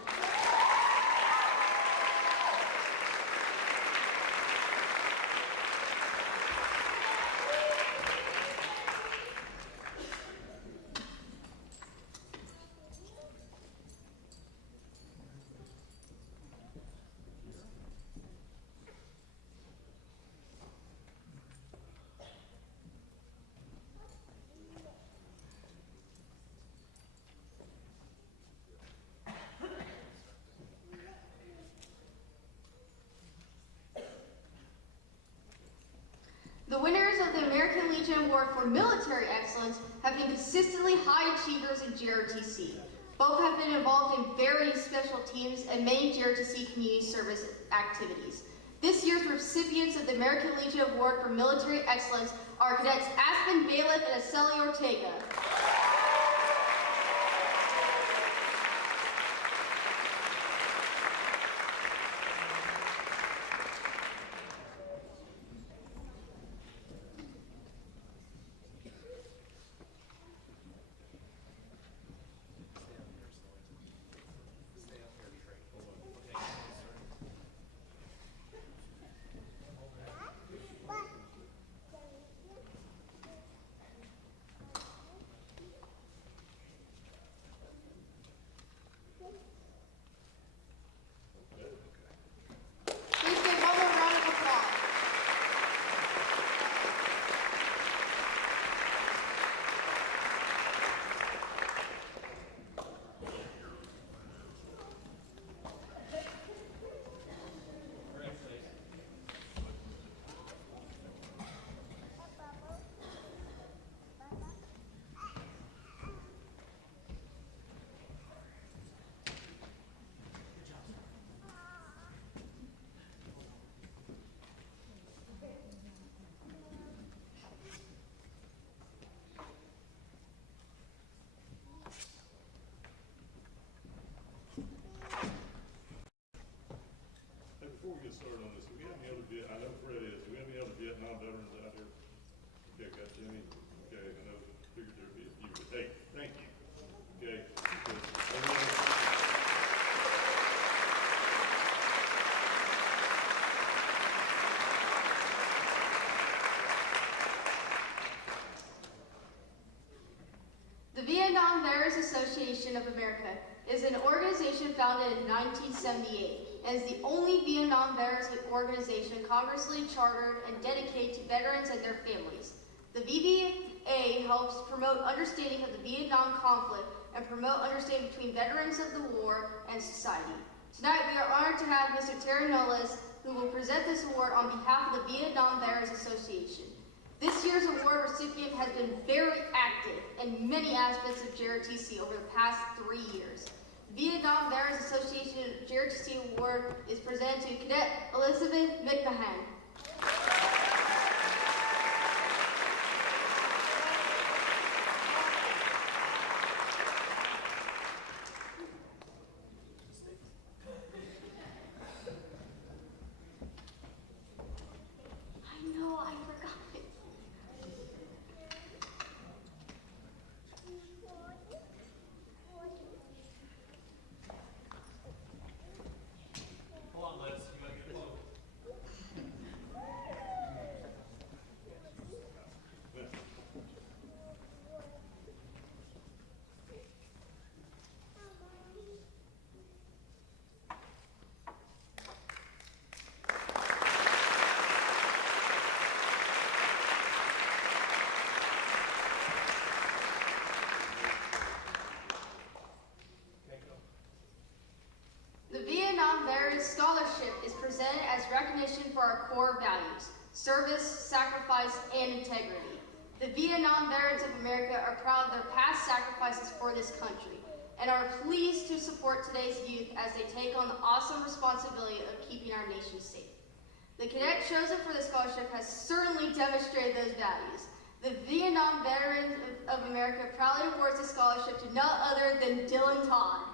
The winners of the American Legion Award for Military Excellence have been consistently high achievers in JROTC. Both have been involved in various special teams and many JROTC community service activities. This year's recipients of the American Legion Award for Military Excellence are cadets Aspen Bailiff and Aceli Ortega. started on this. Do we have any other I know Fred is. Do we have any other Vietnam veterans out here? Okay, got Jimmy. Okay, I know, figured there'd be a few, but hey, thank you. Okay. The Vietnam Veterans Association of America is an organization founded in 1978 and is the only Vietnam veterans organization congressionally chartered and dedicated to veterans and their families. The VVA helps promote understanding of the Vietnam conflict and promote understanding between veterans of the war and society. Tonight we are honored to have Mr. Terry Knowles, who will present this award on behalf of the Vietnam Veterans Association. This year's award recipient has been very active in many aspects of JROTC over the past 3 years. The Vietnam Veterans Association JROTC Award is presented to Cadet Elizabeth McMahon. Scholarship is presented as recognition for our core values: service, sacrifice, and integrity. The Vietnam Veterans of America are proud of their past sacrifices for this country and are pleased to support today's youth as they take on the awesome responsibility of keeping our nation safe. The cadet chosen for the scholarship has certainly demonstrated those values. The Vietnam Veterans of America proudly awards the scholarship to none other than Dylan Todd.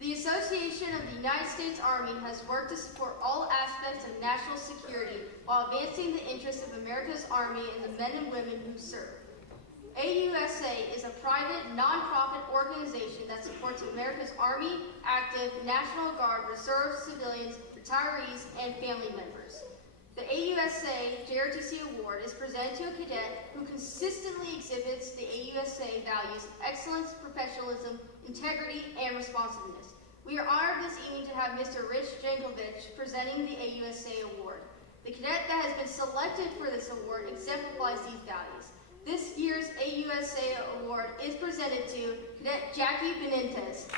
The Association of the United States Army has worked to support all aspects of national security while advancing the interests of America's Army and the men and women who serve. AUSA is a private, non-profit organization that supports America's Army, active, National Guard, reserve, civilians, retirees, and family members. The AUSA JROTC Award is presented to a cadet who consistently exhibits the AUSA values of excellence, professionalism, integrity, and responsiveness. We are honored this evening to have Mr. Rich Jankovic presenting the AUSA Award. The cadet that has been selected for this award exemplifies these values. This year's AUSA Award is presented to Cadet Jackie Benitez.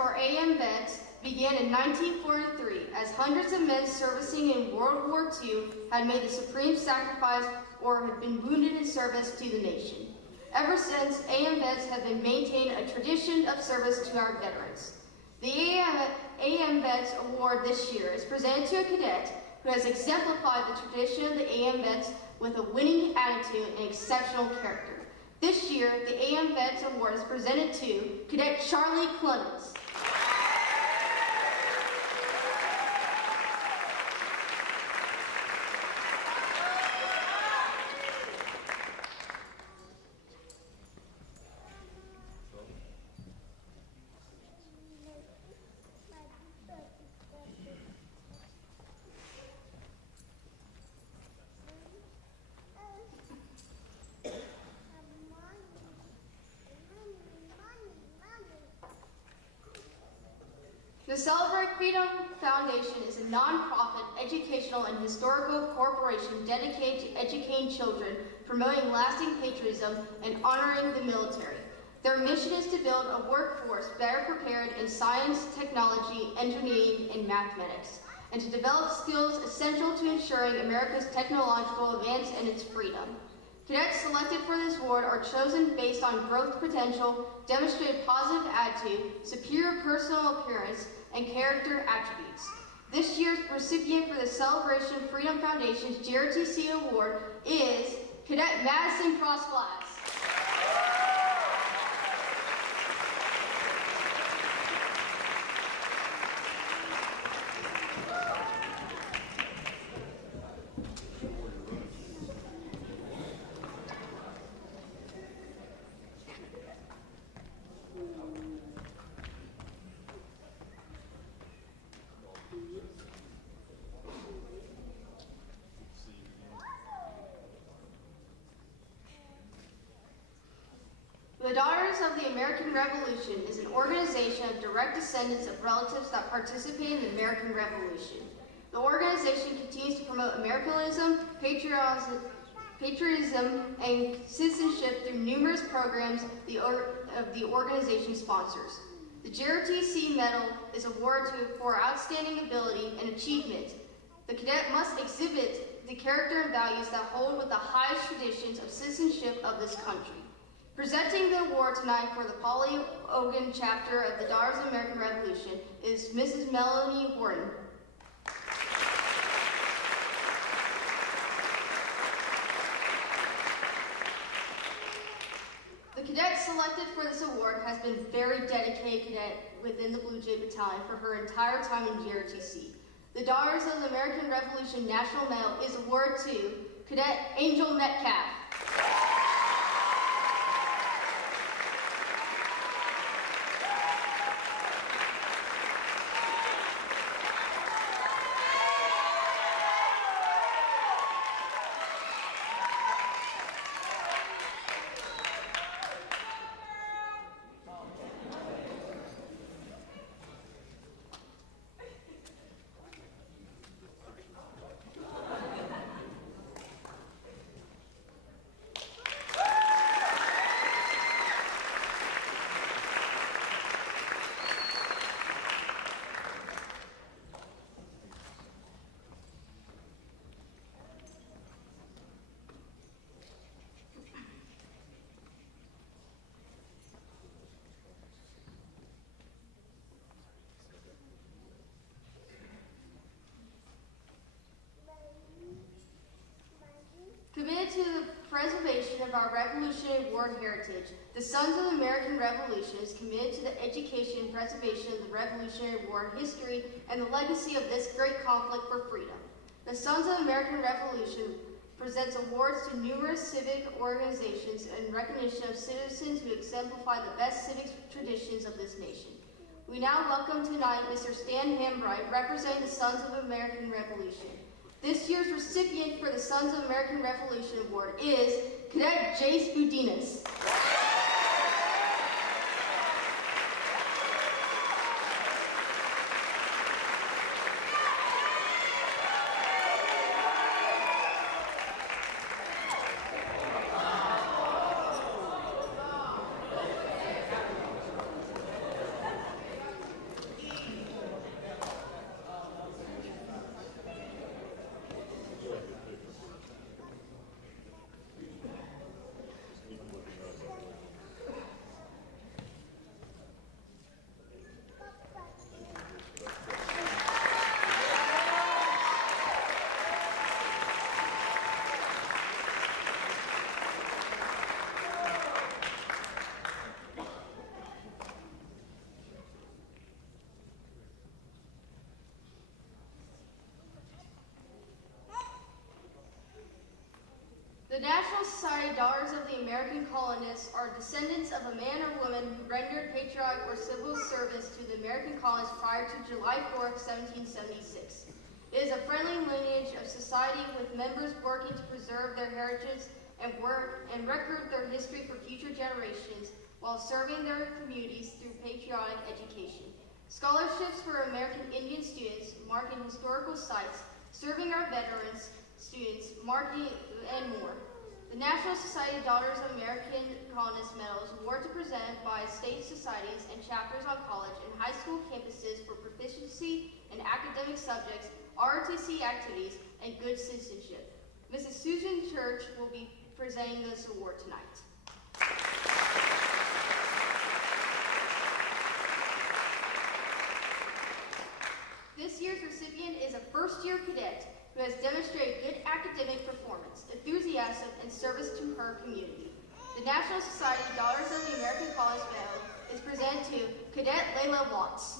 or AM vets, began in 1943 as hundreds of men servicing in World War II had made the supreme sacrifice or had been wounded in service to the nation. Ever since, AM vets have been maintaining a tradition of service to our veterans. The AM Vets Award this year is presented to a cadet who has exemplified the tradition of the AM Vets with a winning attitude and exceptional character. This year, the AM Vets Award is presented to Cadet Charlie Clemens. The Celebrate Freedom Foundation is a nonprofit, educational, and historical corporation dedicated to educating children, promoting lasting patriotism, and honoring the military. Their mission is to build a workforce better prepared in science, technology, engineering, and mathematics, and to develop skills essential to ensuring America's technological advance and its freedom. Cadets selected for this award are chosen based on growth potential, demonstrated positive attitude, superior personal appearance, and character attributes. This year's recipient for the Celebration Freedom Foundation's JROTC Award is Cadet Madison Cross-Glass. The Daughters of the American Revolution is an organization of direct descendants of relatives that participated in the American Revolution. The organization continues to promote Americanism, patriotism, and citizenship through numerous programs the organization sponsors. The JROTC Medal is awarded for outstanding ability and achievement. The cadet must exhibit the character and values that hold with the highest traditions of citizenship of this country. Presenting the award tonight for the Polly Ogan chapter of the Daughters of the American Revolution is Mrs. Melanie Horton. The cadet selected for this award has been a very dedicated cadet within the Blue Jay Battalion for her entire time in JROTC. The Daughters of the American Revolution National Medal is awarded to Cadet Angel Metcalf. Committed to the preservation of our Revolutionary War heritage, the Sons of the American Revolution is committed to the education and preservation of the Revolutionary War history and the legacy of this great conflict for freedom. The Sons of the American Revolution presents awards to numerous civic organizations in recognition of citizens who exemplify the best civic traditions of this nation. We now welcome tonight Mr. Stan Hambright, representing the Sons of the American Revolution. This year's recipient for the Sons of American Revolution Award is Cadet Jace Budinas. The National Society Daughters of the American Colonists are descendants of a man or woman who rendered patriotic or civil service to the American colonists prior to July 4, 1776. It is a friendly lineage of society with members working to preserve their heritage and record their history for future generations while serving their communities through patriotic education. Scholarships for American Indian students, marking historical sites, serving our veterans, students, marking, and more. The National Society Daughters of American Colonists Medals award to present by state societies and chapters on college and high school campuses for proficiency in academic subjects, ROTC activities, and good citizenship. Mrs. Susan Church will be presenting this award tonight. This year's recipient is a first-year cadet who has demonstrated good academic performance, enthusiasm, and service to her community. The National Society Daughters of the American Colonists Medal is presented to Cadet Layla Watts.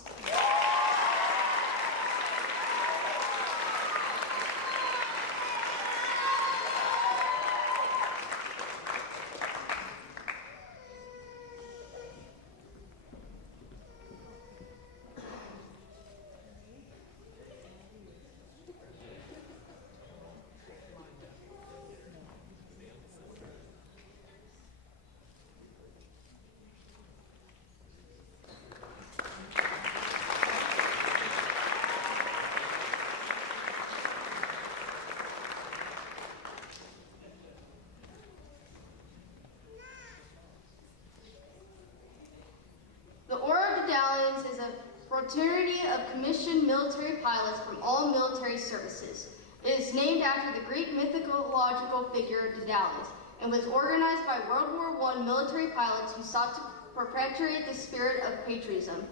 Is a fraternity of commissioned military pilots from all military services. It is named after the Greek mythological figure Daedalus and was organized by World War I military pilots who sought to perpetuate the spirit of patriotism,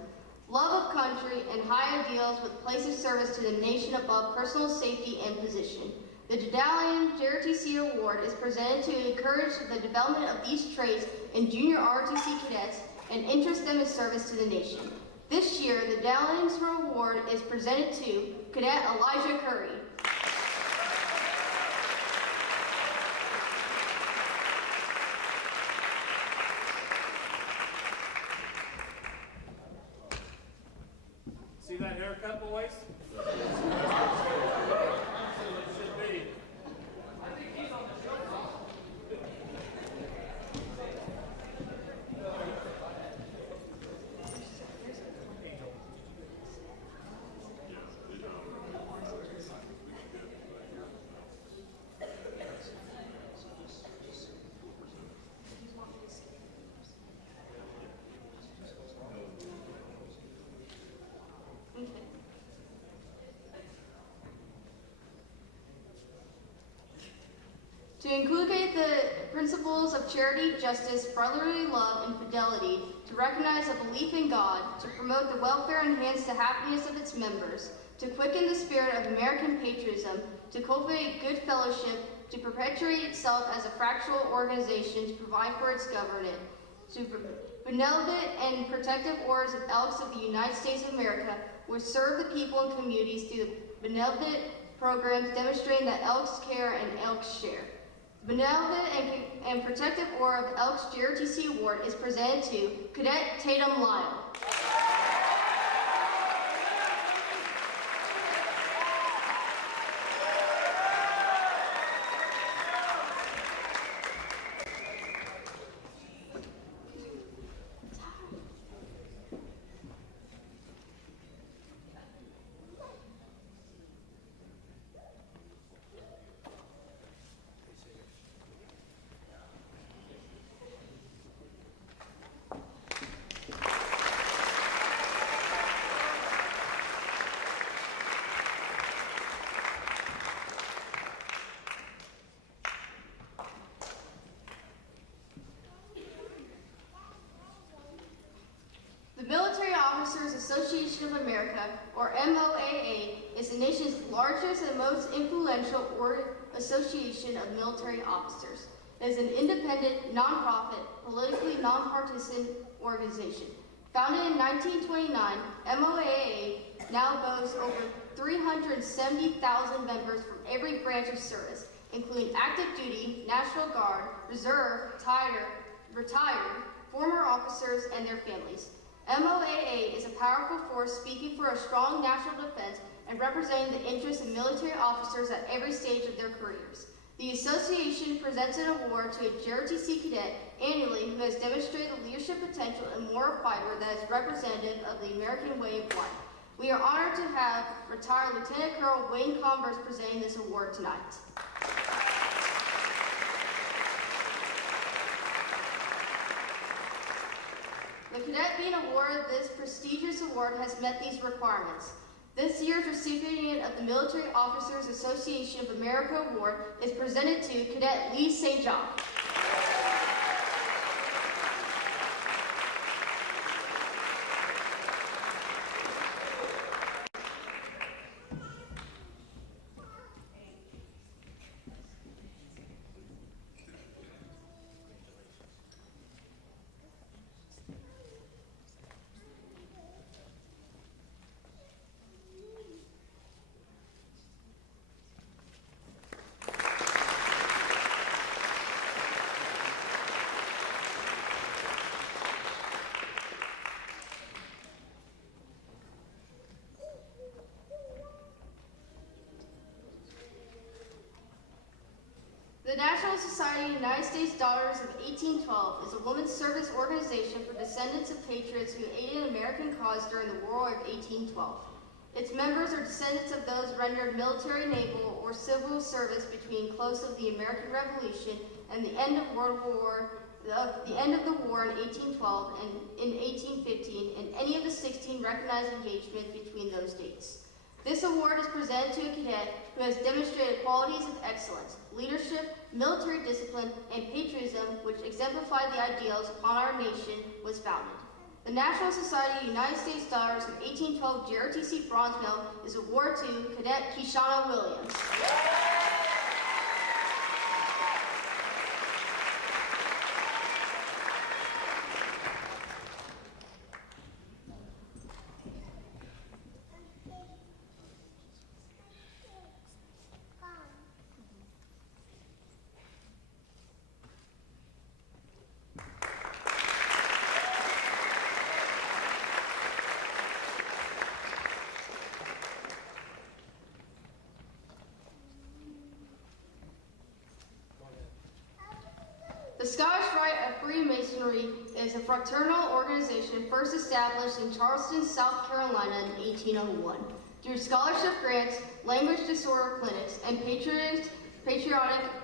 love of country, and high ideals with place of service to the nation above personal safety and position. The Daedalian JROTC Award is presented to encourage the development of these traits in junior ROTC cadets and interest them in service to the nation. This year, the Daedalian Award is presented to Cadet Elijah Curry. See that haircut, boys? Should be. To inculcate the principles of charity, justice, brotherly love, and fidelity, to recognize a belief in God, to promote the welfare and enhance the happiness of its members, to quicken the spirit of American patriotism, to cultivate good fellowship, to perpetuate itself as a fractional organization, to provide for its government, to benevolent and protective orders of Elks of the United States of America, which serve the people and communities through the benevolent programs demonstrating that Elks care and Elks share. Benevolent and Protective Order of Elks JROTC Award is presented to Cadet Tatum Lyle. Military Officers Association of America, or MOAA, is the nation's largest and most influential association of military officers. It is an independent, nonprofit, politically nonpartisan organization. Founded in 1929, MOAA now boasts over 370,000 members from every branch of service, including active duty, National Guard, Reserve, retired, former officers, and their families. MOAA is a powerful force speaking for a strong national defense and representing the interests of military officers at every stage of their careers. The association presents an award to a JROTC cadet annually who has demonstrated the leadership potential and moral fiber that is representative of the American way of life. We are honored to have retired Lieutenant Colonel Wayne Converse presenting this award tonight. The cadet being awarded this prestigious award has met these requirements. This year's recipient of the Military Officers Association of America Award is presented to Cadet Lee St. John. The National Society of United States Daughters of 1812 is a women's service organization for descendants of patriots who aided an American cause during the War of 1812. Its members are descendants of those rendered military, naval, or civil service between close of the American Revolution and the end of the war in 1812 and in 1815, and any of the 16 recognized engagements between those dates. This award is presented to a cadet who has demonstrated qualities of excellence, leadership, military discipline, and patriotism which exemplify the ideals upon our nation was founded. The National Society of United States Daughters of 1812 JROTC Bronze Medal is awarded to Cadet Keshana Williams. The Scottish Rite of Freemasonry is a fraternal organization first established in Charleston, South Carolina in 1801. Through scholarship grants, language disorder clinics, and patriotic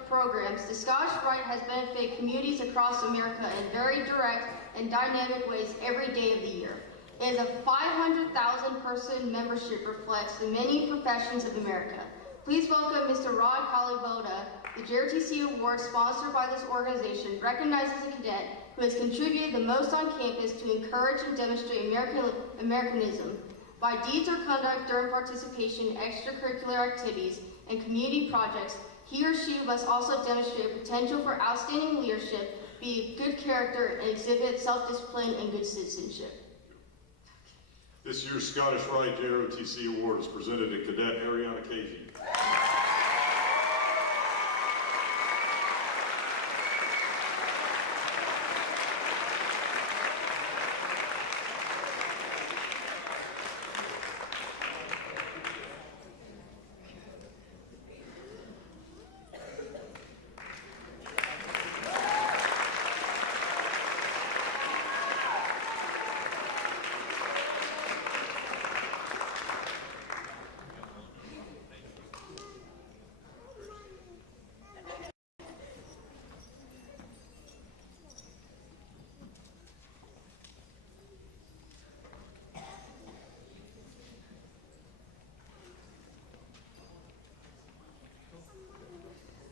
programs, the Scottish Rite has benefited communities across America in very direct and dynamic ways every day of the year. It is a 500,000 person membership reflects the many professions of America. Please welcome Mr. Rod Kalivoda. The JROTC Award, sponsored by this organization, recognizes a cadet who has contributed the most on campus to encourage and demonstrate Americanism by deeds or conduct during participation in extracurricular activities and community projects. He or she must also demonstrate potential for outstanding leadership, be of good character, and exhibit self-discipline and good citizenship. This year's Scottish Rite JROTC Award is presented to Cadet Ariana Casey.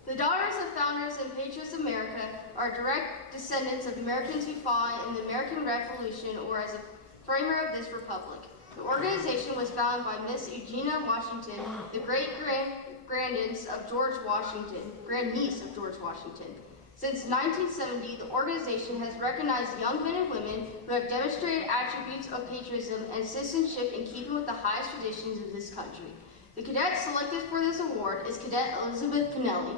The Daughters of Founders and Patriots of America are direct descendants of Americans who fought in the American Revolution or as a framer of this republic. The organization was founded by Miss Eugenia Washington, the great-grandniece of George Washington. Since 1970, the organization has recognized young men and women who have demonstrated attributes of patriotism and citizenship in keeping with the highest traditions of this country. The cadet selected for this award is Cadet Elizabeth Kennelly.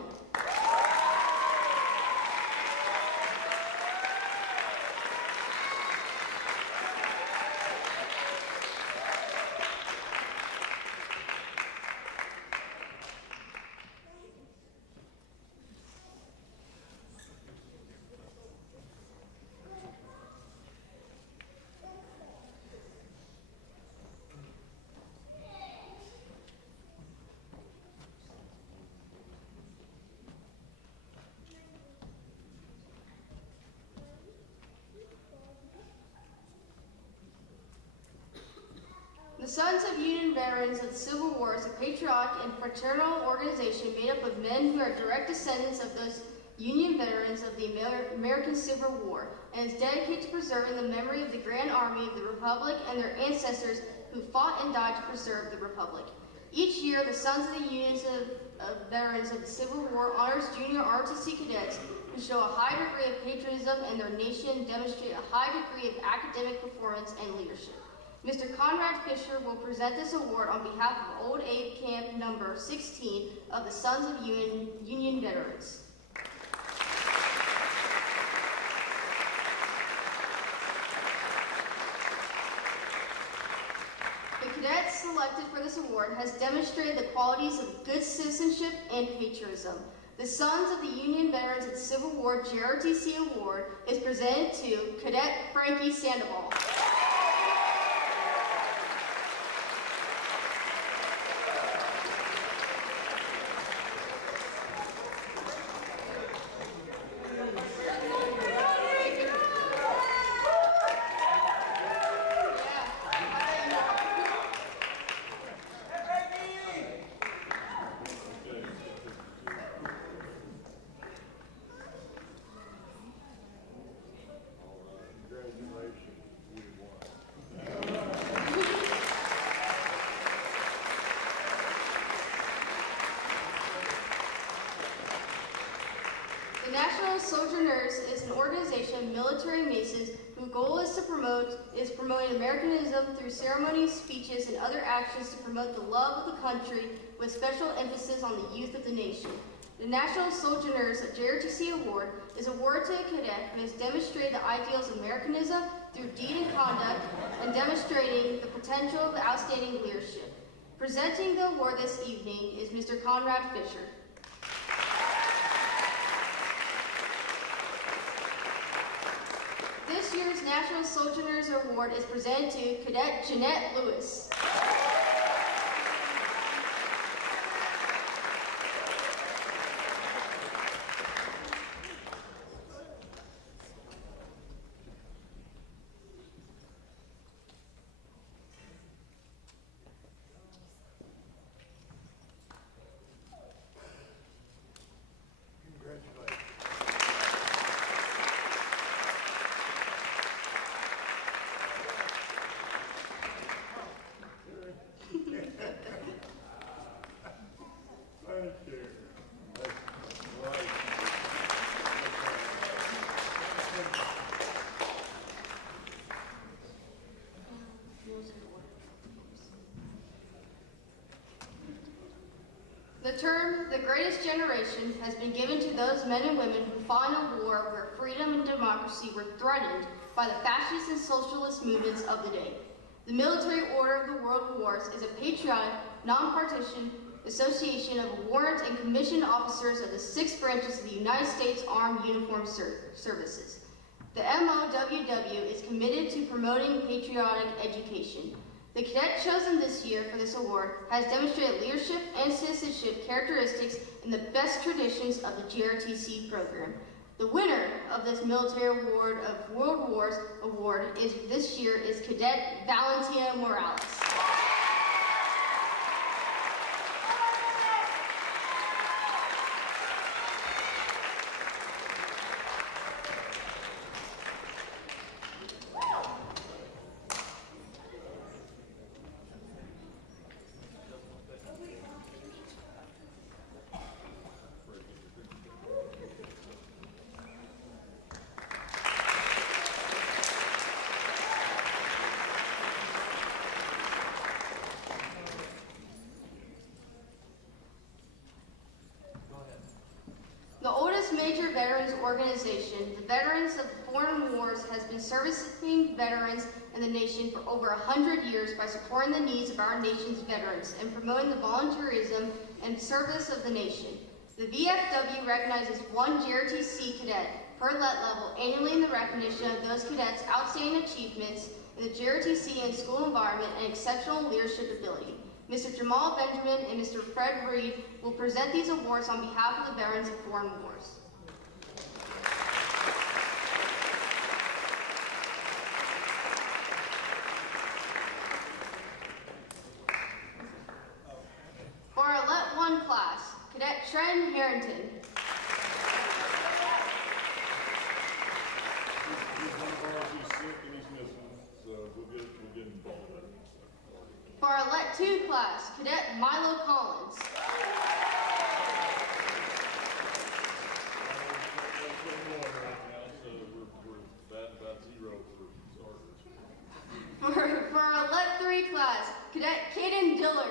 The Sons of Union Veterans of the Civil War is a patriotic and fraternal organization made up of men who are direct descendants of those Union veterans of the American Civil War, and is dedicated to preserving the memory of the Grand Army of the Republic and their ancestors who fought and died to preserve the Republic. Each year, the Sons of the Union of Veterans of the Civil War honors junior ROTC cadets who show a high degree of patriotism in their nation and demonstrate a high degree of academic performance and leadership. Mr. Conrad Fisher will present this award on behalf of Old Abe Camp number 16 of the Sons of Union Veterans. The cadet selected for this award has demonstrated the qualities of good citizenship and patriotism. The Sons of the Union Veterans of the Civil War JROTC Award is presented to Cadet Frankie Sandoval. The National Sojourners is an organization of military Masons whose goal is promoting Americanism through ceremonies, speeches, and other actions to promote the love of the country with special emphasis on the youth of the nation. The National Sojourners JROTC Award is awarded to a cadet who has demonstrated the ideals of Americanism through deed and conduct and demonstrating the potential of outstanding leadership. Presenting the award this evening is Mr. Conrad Fisher. This year's National Sojourners Award is presented to Cadet Jeanette Lewis. The term, the greatest generation, has been given to those men and women who fought in a war where freedom and democracy were threatened by the fascist and socialist movements of the day. The Military Order of the World Wars is a patriotic, non-partisan association of warrant and commissioned officers of the 6 branches of the United States Armed Uniformed Services. The MOWW is committed to promoting patriotic education. The cadet chosen this year for this award has demonstrated leadership and citizenship characteristics in the best traditions of the JROTC program. The winner of this Military Award of World Wars Award this year is Cadet Valentina Morales. veterans organization, the Veterans of Foreign Wars has been servicing veterans in the nation for over 100 years by supporting the needs of our nation's veterans and promoting the volunteerism and service of the nation. The VFW recognizes one JROTC cadet per let level annually in the recognition of those cadets' outstanding achievements in the JROTC and school environment and exceptional leadership ability. Mr. Jamal Benjamin and Mr. Fred Reed will present these awards on behalf of the Veterans of Foreign Wars. For our Let 1 class, Cadet Trent Harrington. He's one of ours, he's sick and he's missing, so we'll get him involved with that. For our Let 2 class, Cadet Milo Collins. For our Let 3 class, Cadet Caden Dillard.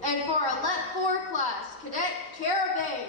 And for our Let 4 class, Cadet Kara Bay.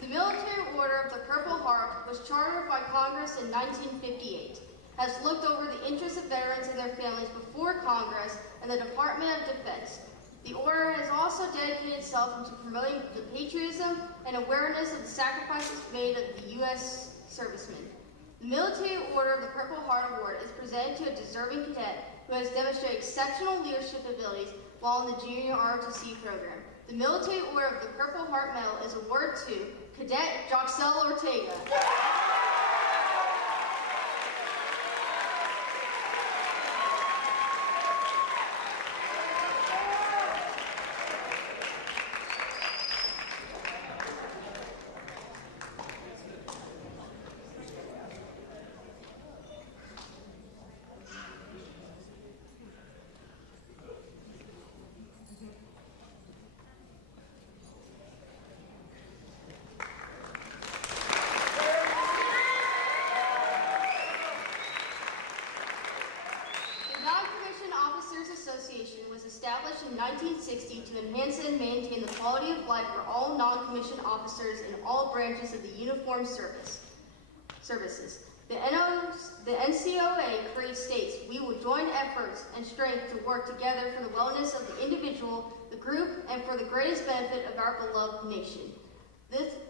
The Military Order of the Purple Heart was chartered by Congress in 1958, has looked over the interests of veterans and their families before Congress and the Department of Defense. The Order has also dedicated itself to promoting the patriotism and awareness of the sacrifices made of the U.S. servicemen. The Military Order of the Purple Heart Award is presented to a deserving cadet who has demonstrated exceptional leadership abilities while in the junior ROTC program. The Military Order of the Purple Heart Medal is awarded to Cadet Joxel Ortega. Established in 1960 to enhance and maintain the quality of life for all non-commissioned officers in all branches of the uniformed services. The NCOA creates states, we will join efforts and strength to work together for the wellness of the individual, the group, and for the greatest benefit of our beloved nation.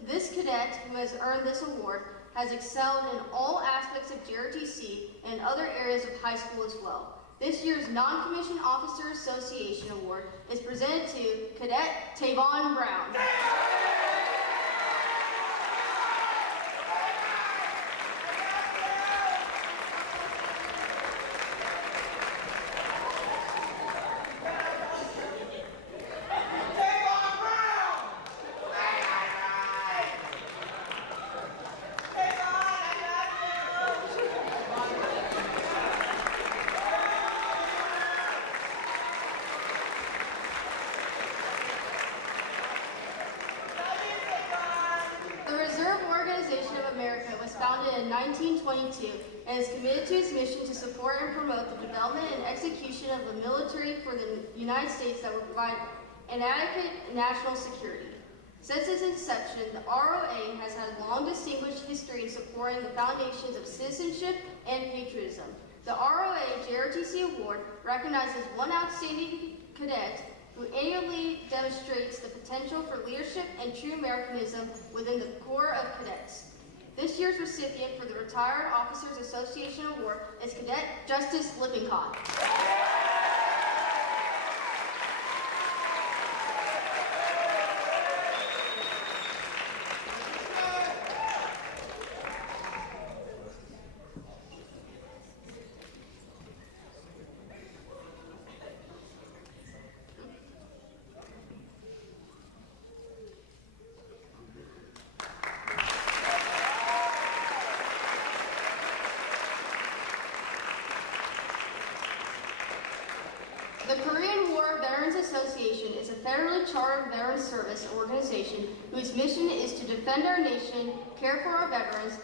This cadet who has earned this award has excelled in all aspects of JROTC and other areas of high school as well. This year's Non-Commissioned Officer Association Award is presented to Cadet Tavon Brown. In 1922 and is committed to its mission to support and promote the development and execution of the military for the United States that will provide inadequate national security. Since its inception, the ROA has had a long distinguished history in supporting the foundations of citizenship and patriotism. The ROA JROTC Award recognizes one outstanding cadet who annually demonstrates the potential for leadership and true Americanism within the Corps of Cadets. This year's recipient for the Retired Officers Association Award is Cadet Justice Lippincott. federally chartered veteran service organization whose mission is to defend our nation, care for our veterans,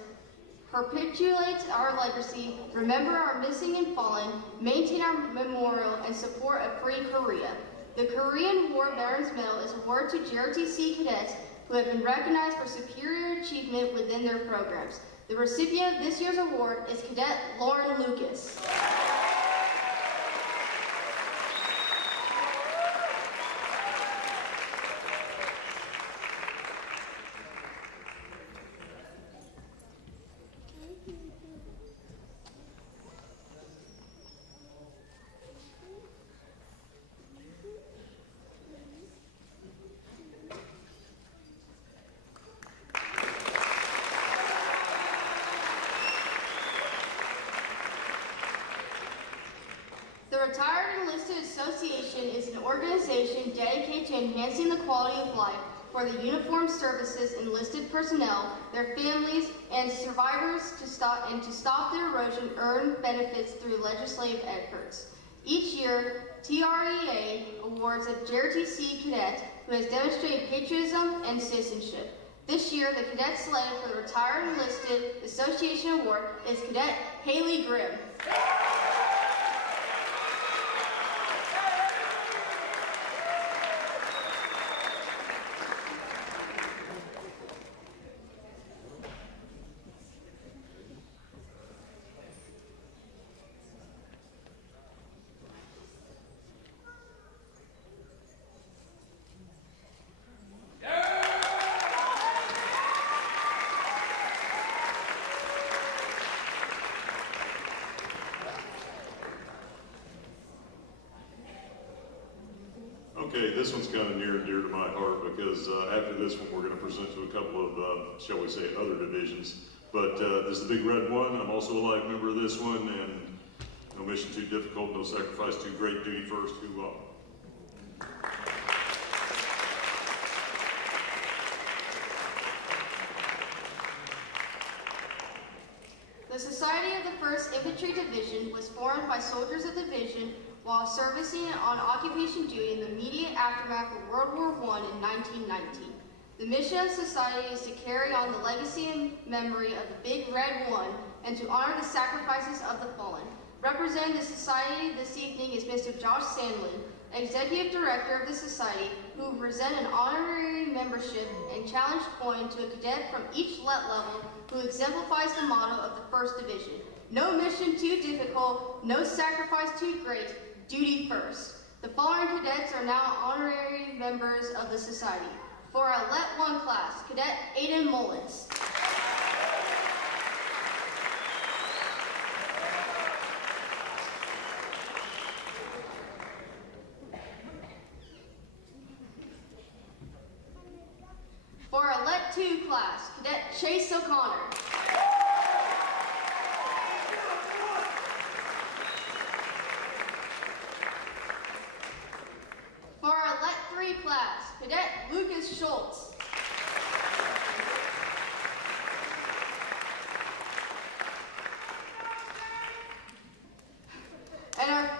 perpetuate our legacy, remember our missing and fallen, maintain our memorial, and support a free Korea. The Korean War Veterans Medal is awarded to JROTC cadets who have been recognized for superior achievement within their programs. The recipient of this year's award is Cadet Lauren Lucas. The Retired Enlisted Association is an organization dedicated to enhancing the quality of life for the uniformed services enlisted personnel, their families, and survivors to stop the erosion earned benefits through legislative efforts. Each year, TREA awards a JROTC cadet who has demonstrated patriotism and citizenship. This year, the cadet selected for the Retired Enlisted Association Award is Cadet Haley Grimm. Okay, this one's kind of near and dear to my heart because after this one, we're going to present to a couple of, shall we say, other divisions. But this is the big red one. I'm also a life member of this one, and no mission too difficult, no sacrifice too great, duty first, hoorah. The Society of the 1st Infantry Division was formed by soldiers of the division while servicing on occupation duty in the immediate aftermath of World War I in 1919. The mission of the society is to carry on the legacy and memory of the Big Red One and to honor the sacrifices of the fallen. Representing the society this evening is Mr. Josh Sandlin, Executive Director of the Society, who will present an honorary membership and challenge coin to a cadet from each level who exemplifies the motto of the 1st Division. No mission too difficult, no sacrifice too great, duty first. The following cadets are now honorary members of the Society. For our Let 1 class, Cadet Aiden Mullins. For our Let 2 class, Cadet Chase O'Connor. For our Let 3 class, Cadet Lucas Schultz. And our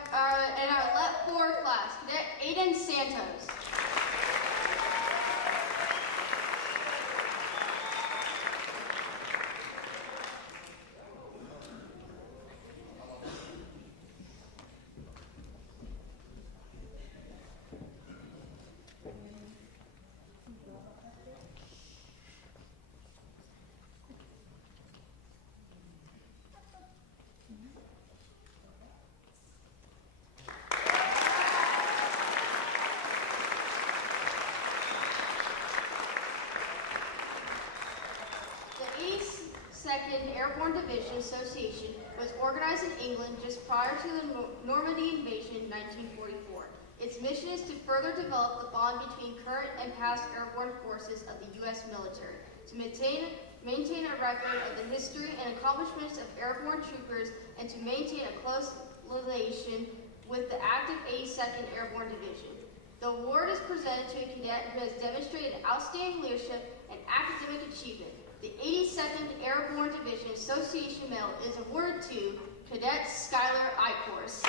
Let 4 class, Cadet Aiden Santos. Second Airborne Division Association was organized in England just prior to the Normandy invasion in 1944. Its mission is to further develop the bond between current and past airborne forces of the U.S. military, to maintain a record of the history and accomplishments of airborne troopers, and to maintain a close relation with the active 82nd Airborne Division. The award is presented to a cadet who has demonstrated outstanding leadership and academic achievement. The 82nd Airborne Division Association Medal is awarded to Cadet Skylar Eichhorst.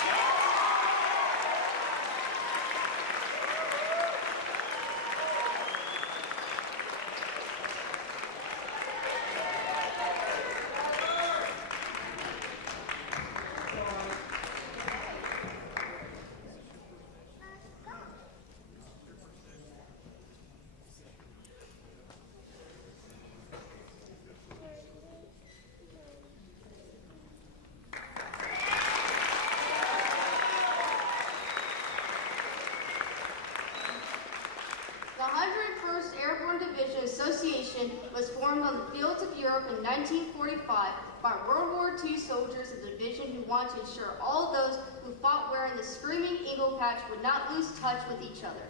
101st Airborne Division Association was formed on the fields of Europe in 1945 by World War II soldiers of the division who wanted to ensure all those who fought wearing the Screaming Eagle patch would not lose touch with each other.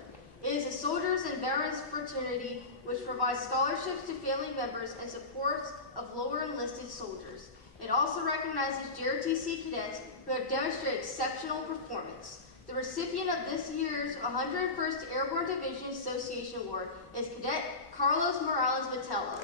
It is a soldiers and veterans fraternity which provides scholarships to family members and supports of lower enlisted soldiers. It also recognizes JROTC cadets who have demonstrated exceptional performance. The recipient of this year's 101st Airborne Division Association Award is Cadet Carlos Morales Vitello.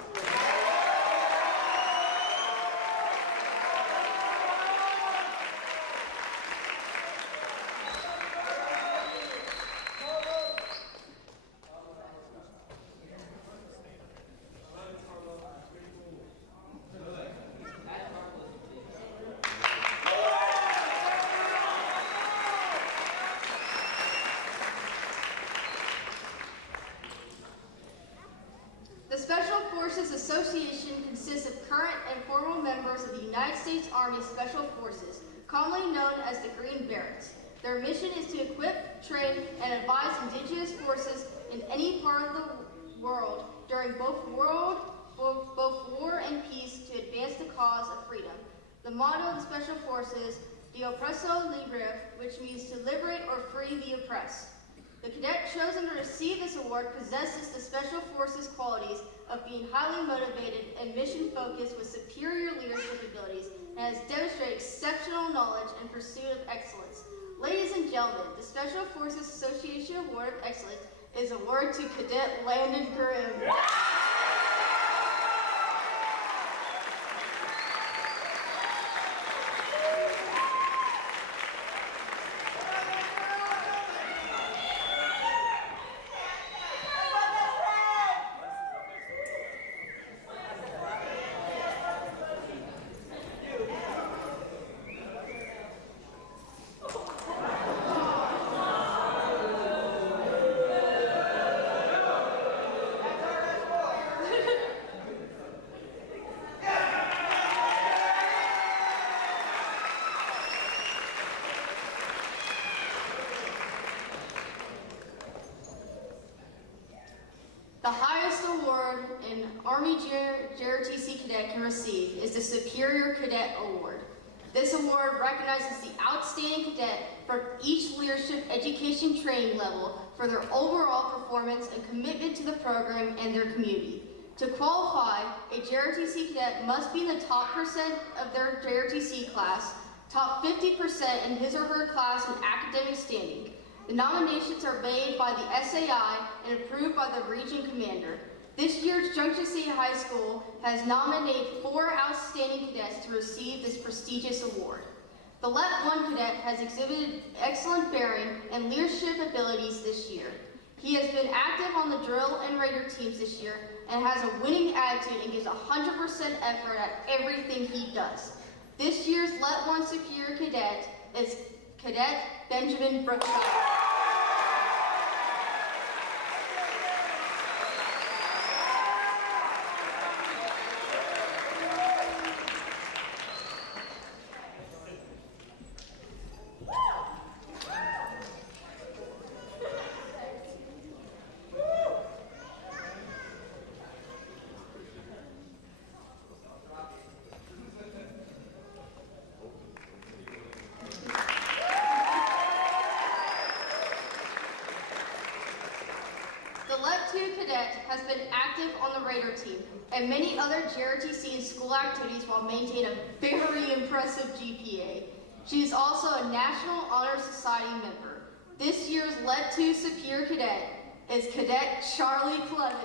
The Special Forces Association consists of current and former members of the United States Army Special Forces, commonly known as the Green Berets. Their mission is to equip, train, and advise indigenous forces in any part of the world during both war and peace to advance the cause of freedom. The motto of the Special Forces, De Oppresso Libre, which means to liberate or free the oppressed. The cadet chosen to receive this award possesses the Special Forces qualities of being highly motivated and mission-focused with superior leadership abilities and has demonstrated exceptional knowledge and pursuit of excellence. Ladies and gentlemen, the Special Forces Association Award of Excellence is awarded to Cadet Landon Grimm. The highest award an Army JROTC cadet can receive is the Superior Cadet Award. This award recognizes the outstanding cadet for each leadership education training level for their overall performance and commitment to the program and their community. To qualify, a JROTC cadet must be in the top percent of their JROTC class, top 50% in his or her class in academic standing. The nominations are made by the SAI and approved by the region commander. This year's Junction State High School has nominated 4 outstanding cadets to receive this prestigious award. The LET 1 cadet has exhibited excellent bearing and leadership abilities this year. He has been active on the drill and raider teams this year and has a winning attitude and gives 100% effort at everything he does. This year's LET 1 Superior Cadet is Cadet Benjamin Brookshire. The LET 2 cadet has been active on the Raider team and many other JROTC and school activities while maintaining a very impressive GPA. She is also a National Honor Society member. This year's LET 2 Superior Cadet is Cadet Charlie Clemens.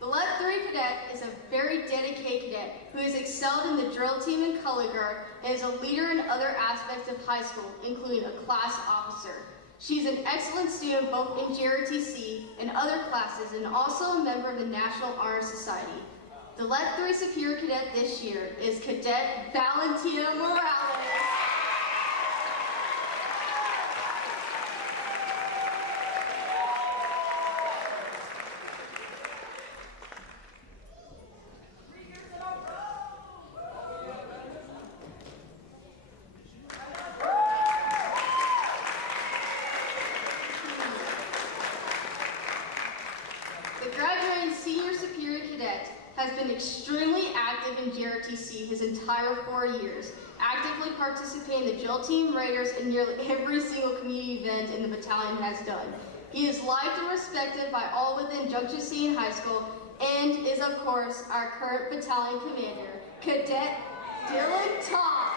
The LET 3 cadet is a very dedicated cadet who has excelled in the drill team and color guard and is a leader in other aspects of high school, including a class officer. She's an excellent student both in JROTC and other classes, and also a member of the National Honor Society. The Let 3 Superior Cadet this year is Cadet Valentina Morales. The graduating senior superior cadet has been extremely active in JROTC his entire 4 years, actively participating in the drill team, raiders, and nearly every single community event in the battalion has done. He is liked and respected by all within Junction Senior High School and is, of course, our current battalion commander, Cadet Dylan Todd.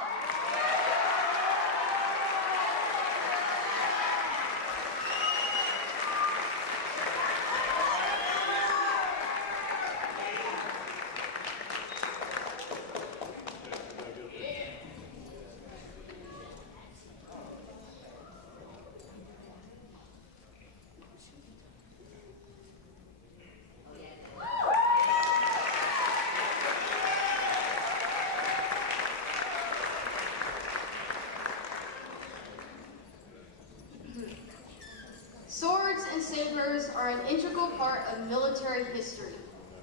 Swords and sabers are an integral part of military history.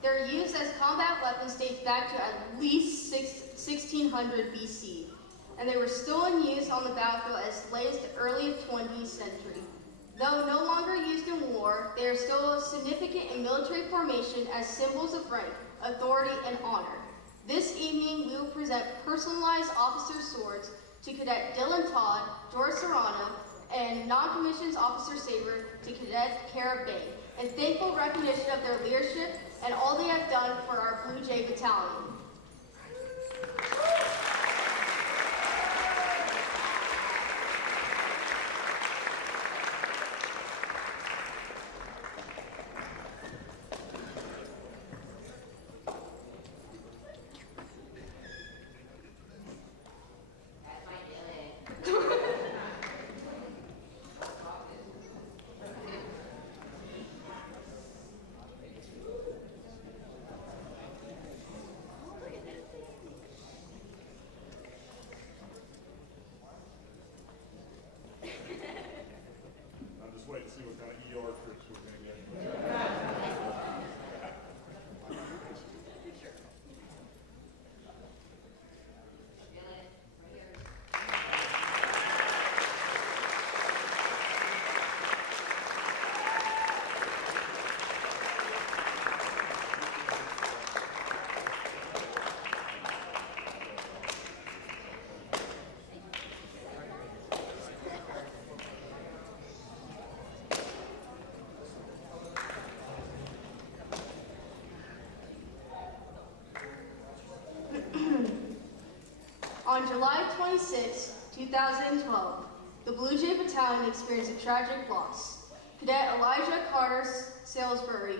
Their use as combat weapons dates back to at least 1600 BC, and they were still in use on the battlefield as late as the early 20th century. Though no longer used in war, they are still significant in military formation as symbols of rank, authority, and honor. This evening, we will present personalized officer swords to Cadet Dylan Todd, George Serrano, and non-commissioned officer saber to Cadet Kara Bain, in thankful recognition of their leadership and all they have done for our Blue Jay Battalion. I'm just waiting to see what kind of ER trips we're gonna get. On July 26, 2012, the Blue Jay Battalion experienced a tragic loss. Cadet Elijah Carter Salisbury,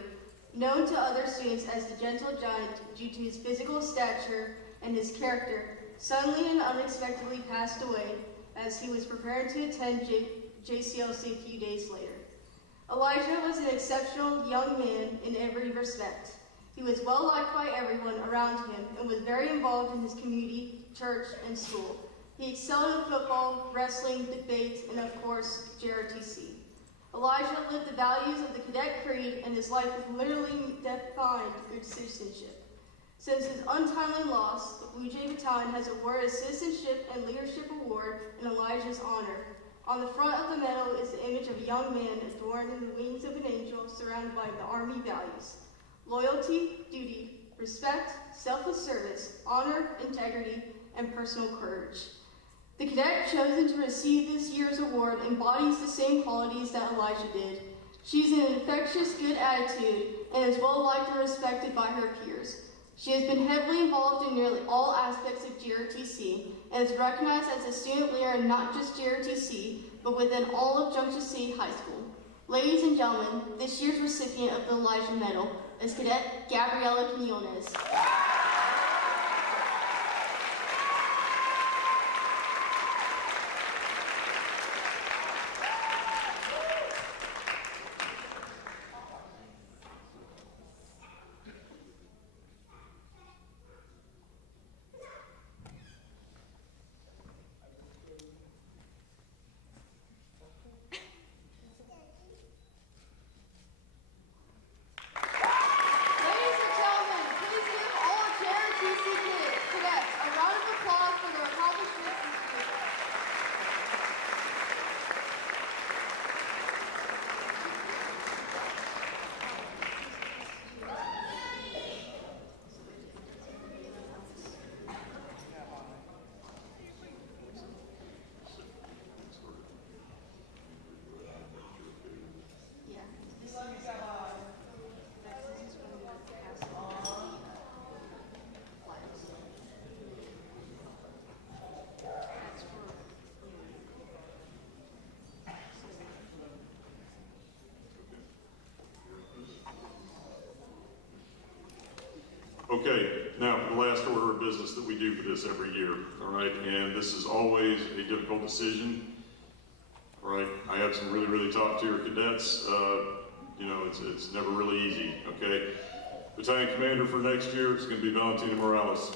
known to other students as the Gentle Giant due to his physical stature and his character, suddenly and unexpectedly passed away as he was preparing to attend JCLC a few days later. Elijah was an exceptional young man in every respect. He was well liked by everyone around him and was very involved in his community, church, and school. He excelled in football, wrestling, debates, and of course, JROTC. Elijah lived the values of the cadet creed, and his life was literally defined good citizenship. Since his untimely loss, the Blue Jay Battalion has awarded a Citizenship and Leadership Award in Elijah's honor. On the front of the medal is the image of a young man adorned in the wings of an angel surrounded by the Army values: loyalty, duty, respect, selfless service, honor, integrity, and personal courage. The cadet chosen to receive this year's award embodies the same qualities that Elijah did. She has an infectious good attitude and is well liked and respected by her peers. She has been heavily involved in nearly all aspects of JROTC and is recognized as a student leader in not just JROTC, but within all of Junction City High School. Ladies and gentlemen, this year's recipient of the Elijah Medal is Cadet Gabriela Quinones. Okay, now for the last order of business that we do for this every year, all right? And this is always a difficult decision, all right? I have some really, really top-tier cadets. You know, it's never really easy, okay? Battalion commander for next year is going to be Valentina Morales.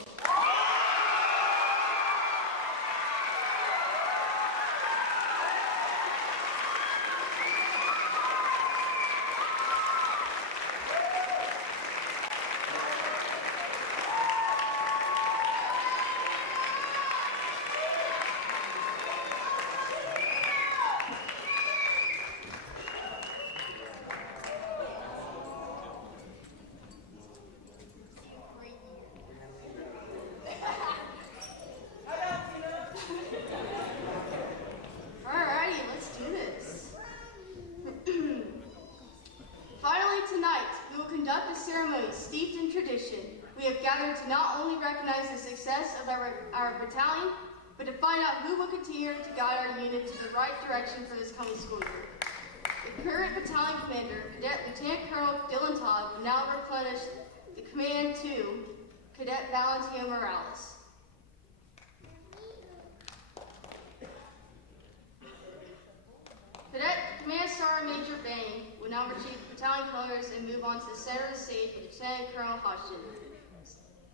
Alrighty, let's do this. Finally tonight, we will conduct a ceremony steeped in tradition. We have gathered to not only recognize the success of our battalion, but to find out who will continue to guide our unit to the right direction for this coming school year. The current battalion commander, Cadet Lieutenant Colonel Dylan Todd, will now replenish the command to Cadet Valentina Morales. Cadet Command Sergeant Major Bain will now retrieve battalion colors and move on to the center of the stage with Lieutenant Colonel Hodgson.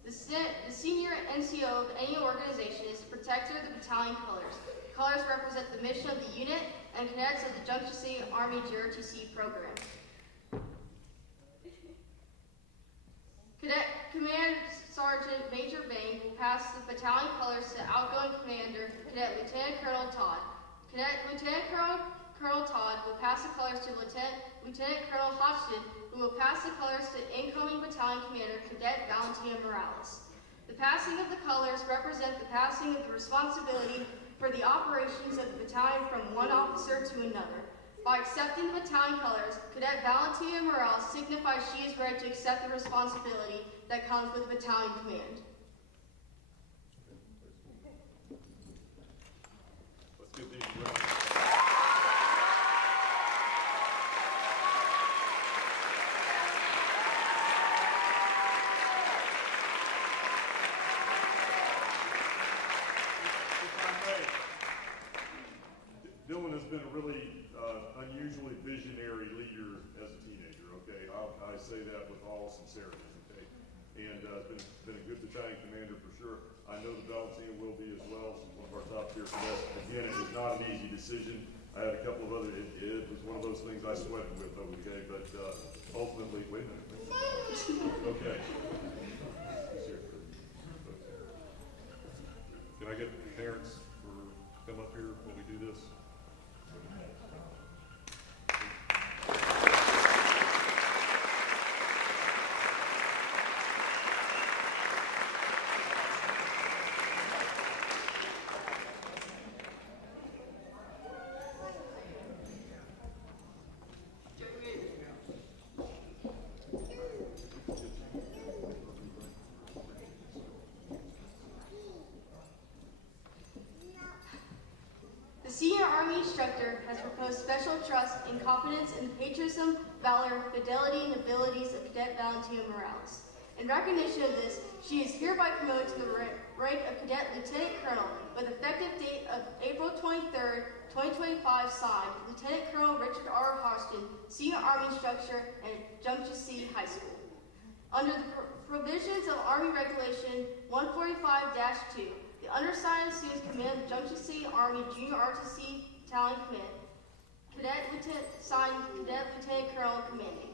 The senior NCO of any organization is the protector of the battalion colors. Colors represent the mission of the unit and cadets of the Junction City Army JROTC program. Cadet Command Sergeant Major Bain will pass the battalion colors to outgoing commander, Cadet Lieutenant Colonel Todd. Cadet Lieutenant Colonel Todd will pass the colors to Lieutenant Colonel Hodgson, who will pass the colors to incoming battalion commander, Cadet Valentina Morales. The passing of the colors represent the passing of the responsibility for the operations of the battalion from one officer to another. By accepting the battalion colors, Cadet Valentina Morales signifies she is ready to accept the responsibility that comes with battalion command. Let's give these a round. Dylan has been a really unusually visionary leader as a teenager, okay? I say that with all sincerity, okay? And been a good battalion commander for sure. I know the Valentina will be as well. She's one of our top tier cadets. Again, it was not an easy decision. I had a couple of other, it was one of those things I sweated with, okay? But ultimately, wait a minute. Okay. Can I get parents for come up here when we do this? The senior Army instructor has proposed special trust and confidence in the patriotism, valor, fidelity, and abilities of Cadet Valentina Morales. In recognition of this, she is hereby promoted to the rank of Cadet Lieutenant Colonel with effective date of April 23rd, 2025, signed Lieutenant Colonel Richard R. Hodgson, Senior Army Instructor at Junction City High School. Under the provisions of Army Regulation 145-2, the undersigned students command the Junction City Army Junior ROTC Battalion Command. Cadet Lieutenant, signed Cadet Lieutenant Colonel commanding.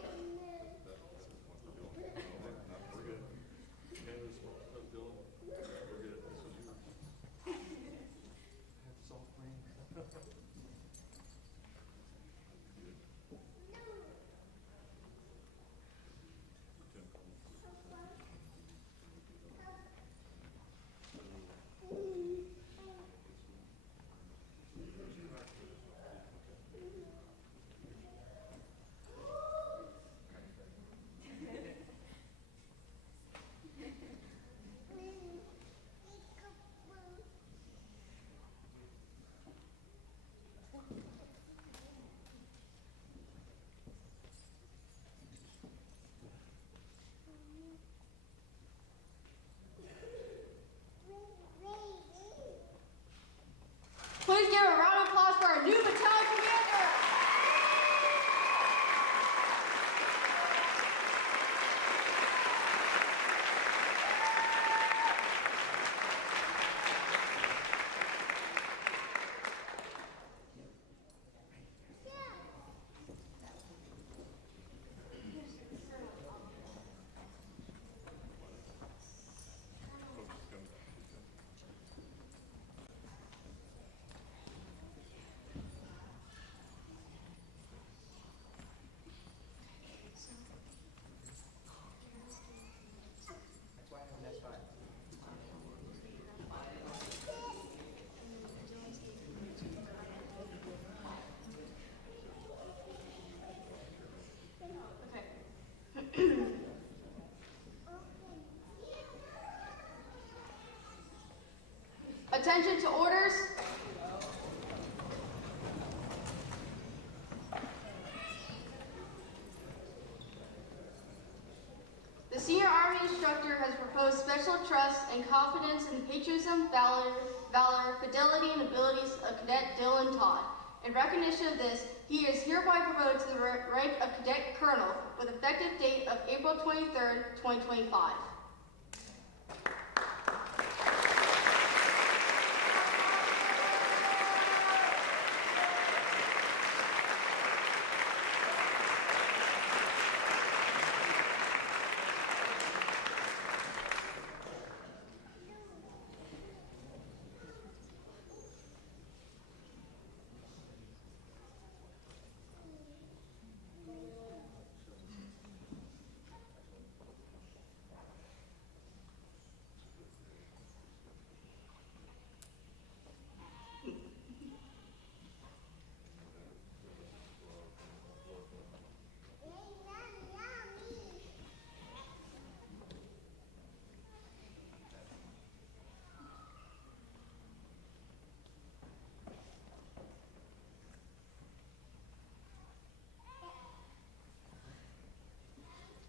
The Senior Army Instructor has proposed special trust and confidence in the patriotism, valor, fidelity, and abilities of Cadet Dylan Todd. In recognition of this, he is hereby promoted to the rank of Cadet Colonel with effective date of April 23rd, 2025.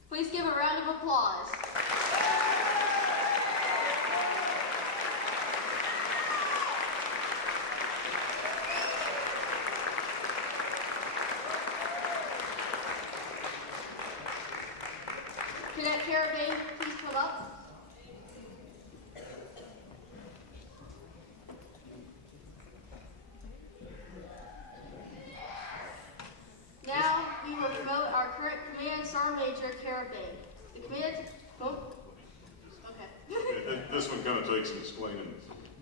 Please give a round of applause. Cadet Carabane, please come up. Now we will promote our current Command Sergeant Major Carabane. The command. Oh. Okay. This one kind of takes some explaining.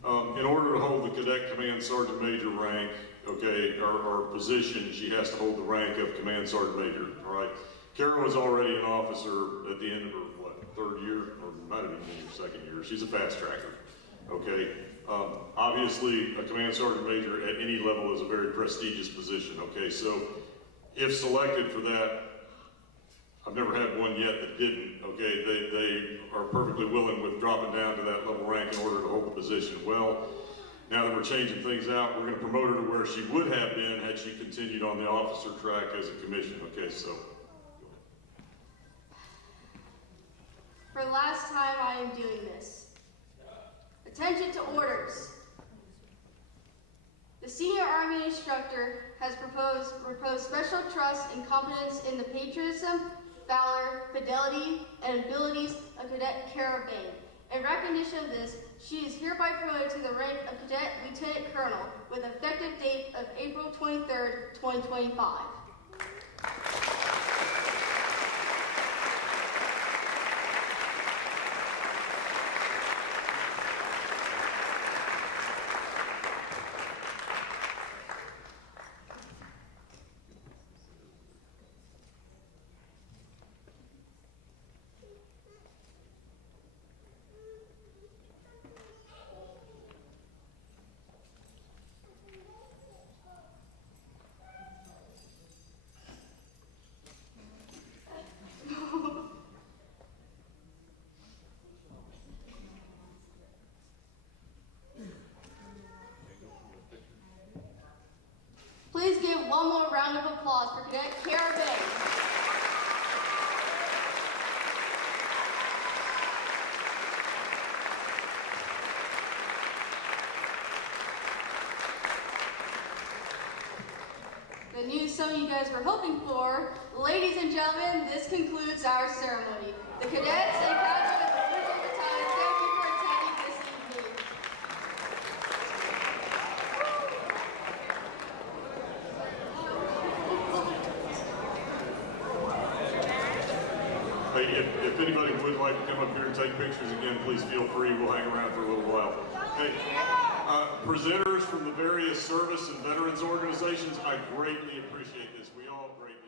In order to hold the Cadet Command Sergeant Major rank, okay, or position, she has to hold the rank of Command Sergeant Major. All right. Kara was already an officer at the end of her third year, or might have been in her second year. She's a fast tracker. Okay. Obviously, a Command Sergeant Major at any level is a very prestigious position. Okay, so if selected for that, I've never had one yet that didn't, okay, they are perfectly willing with dropping down to that level rank in order to hold the position. Well, now that we're changing things out, we're gonna promote her to where she would have been had she continued on the officer track as a commission, okay, so. For the last time, I am doing this. Attention to orders. The Senior Army Instructor has proposed special trust and confidence in the patriotism, valor, fidelity, and abilities of Cadet Carabane. In recognition of this, she is hereby promoted to the rank of Cadet Lieutenant Colonel with effective date of April 23rd, 2025. Please give one more round of applause for Cadet Carabane. The news some of you guys were hoping for. Ladies and gentlemen, this concludes our ceremony. The cadets and cadre of the 1st Battalion, thank you for attending this evening. Hey, if anybody would like to come up here and take pictures again, please feel free. We'll hang around for a little while. Hey, presenters from the various service and veterans organizations, I greatly appreciate this. We all greatly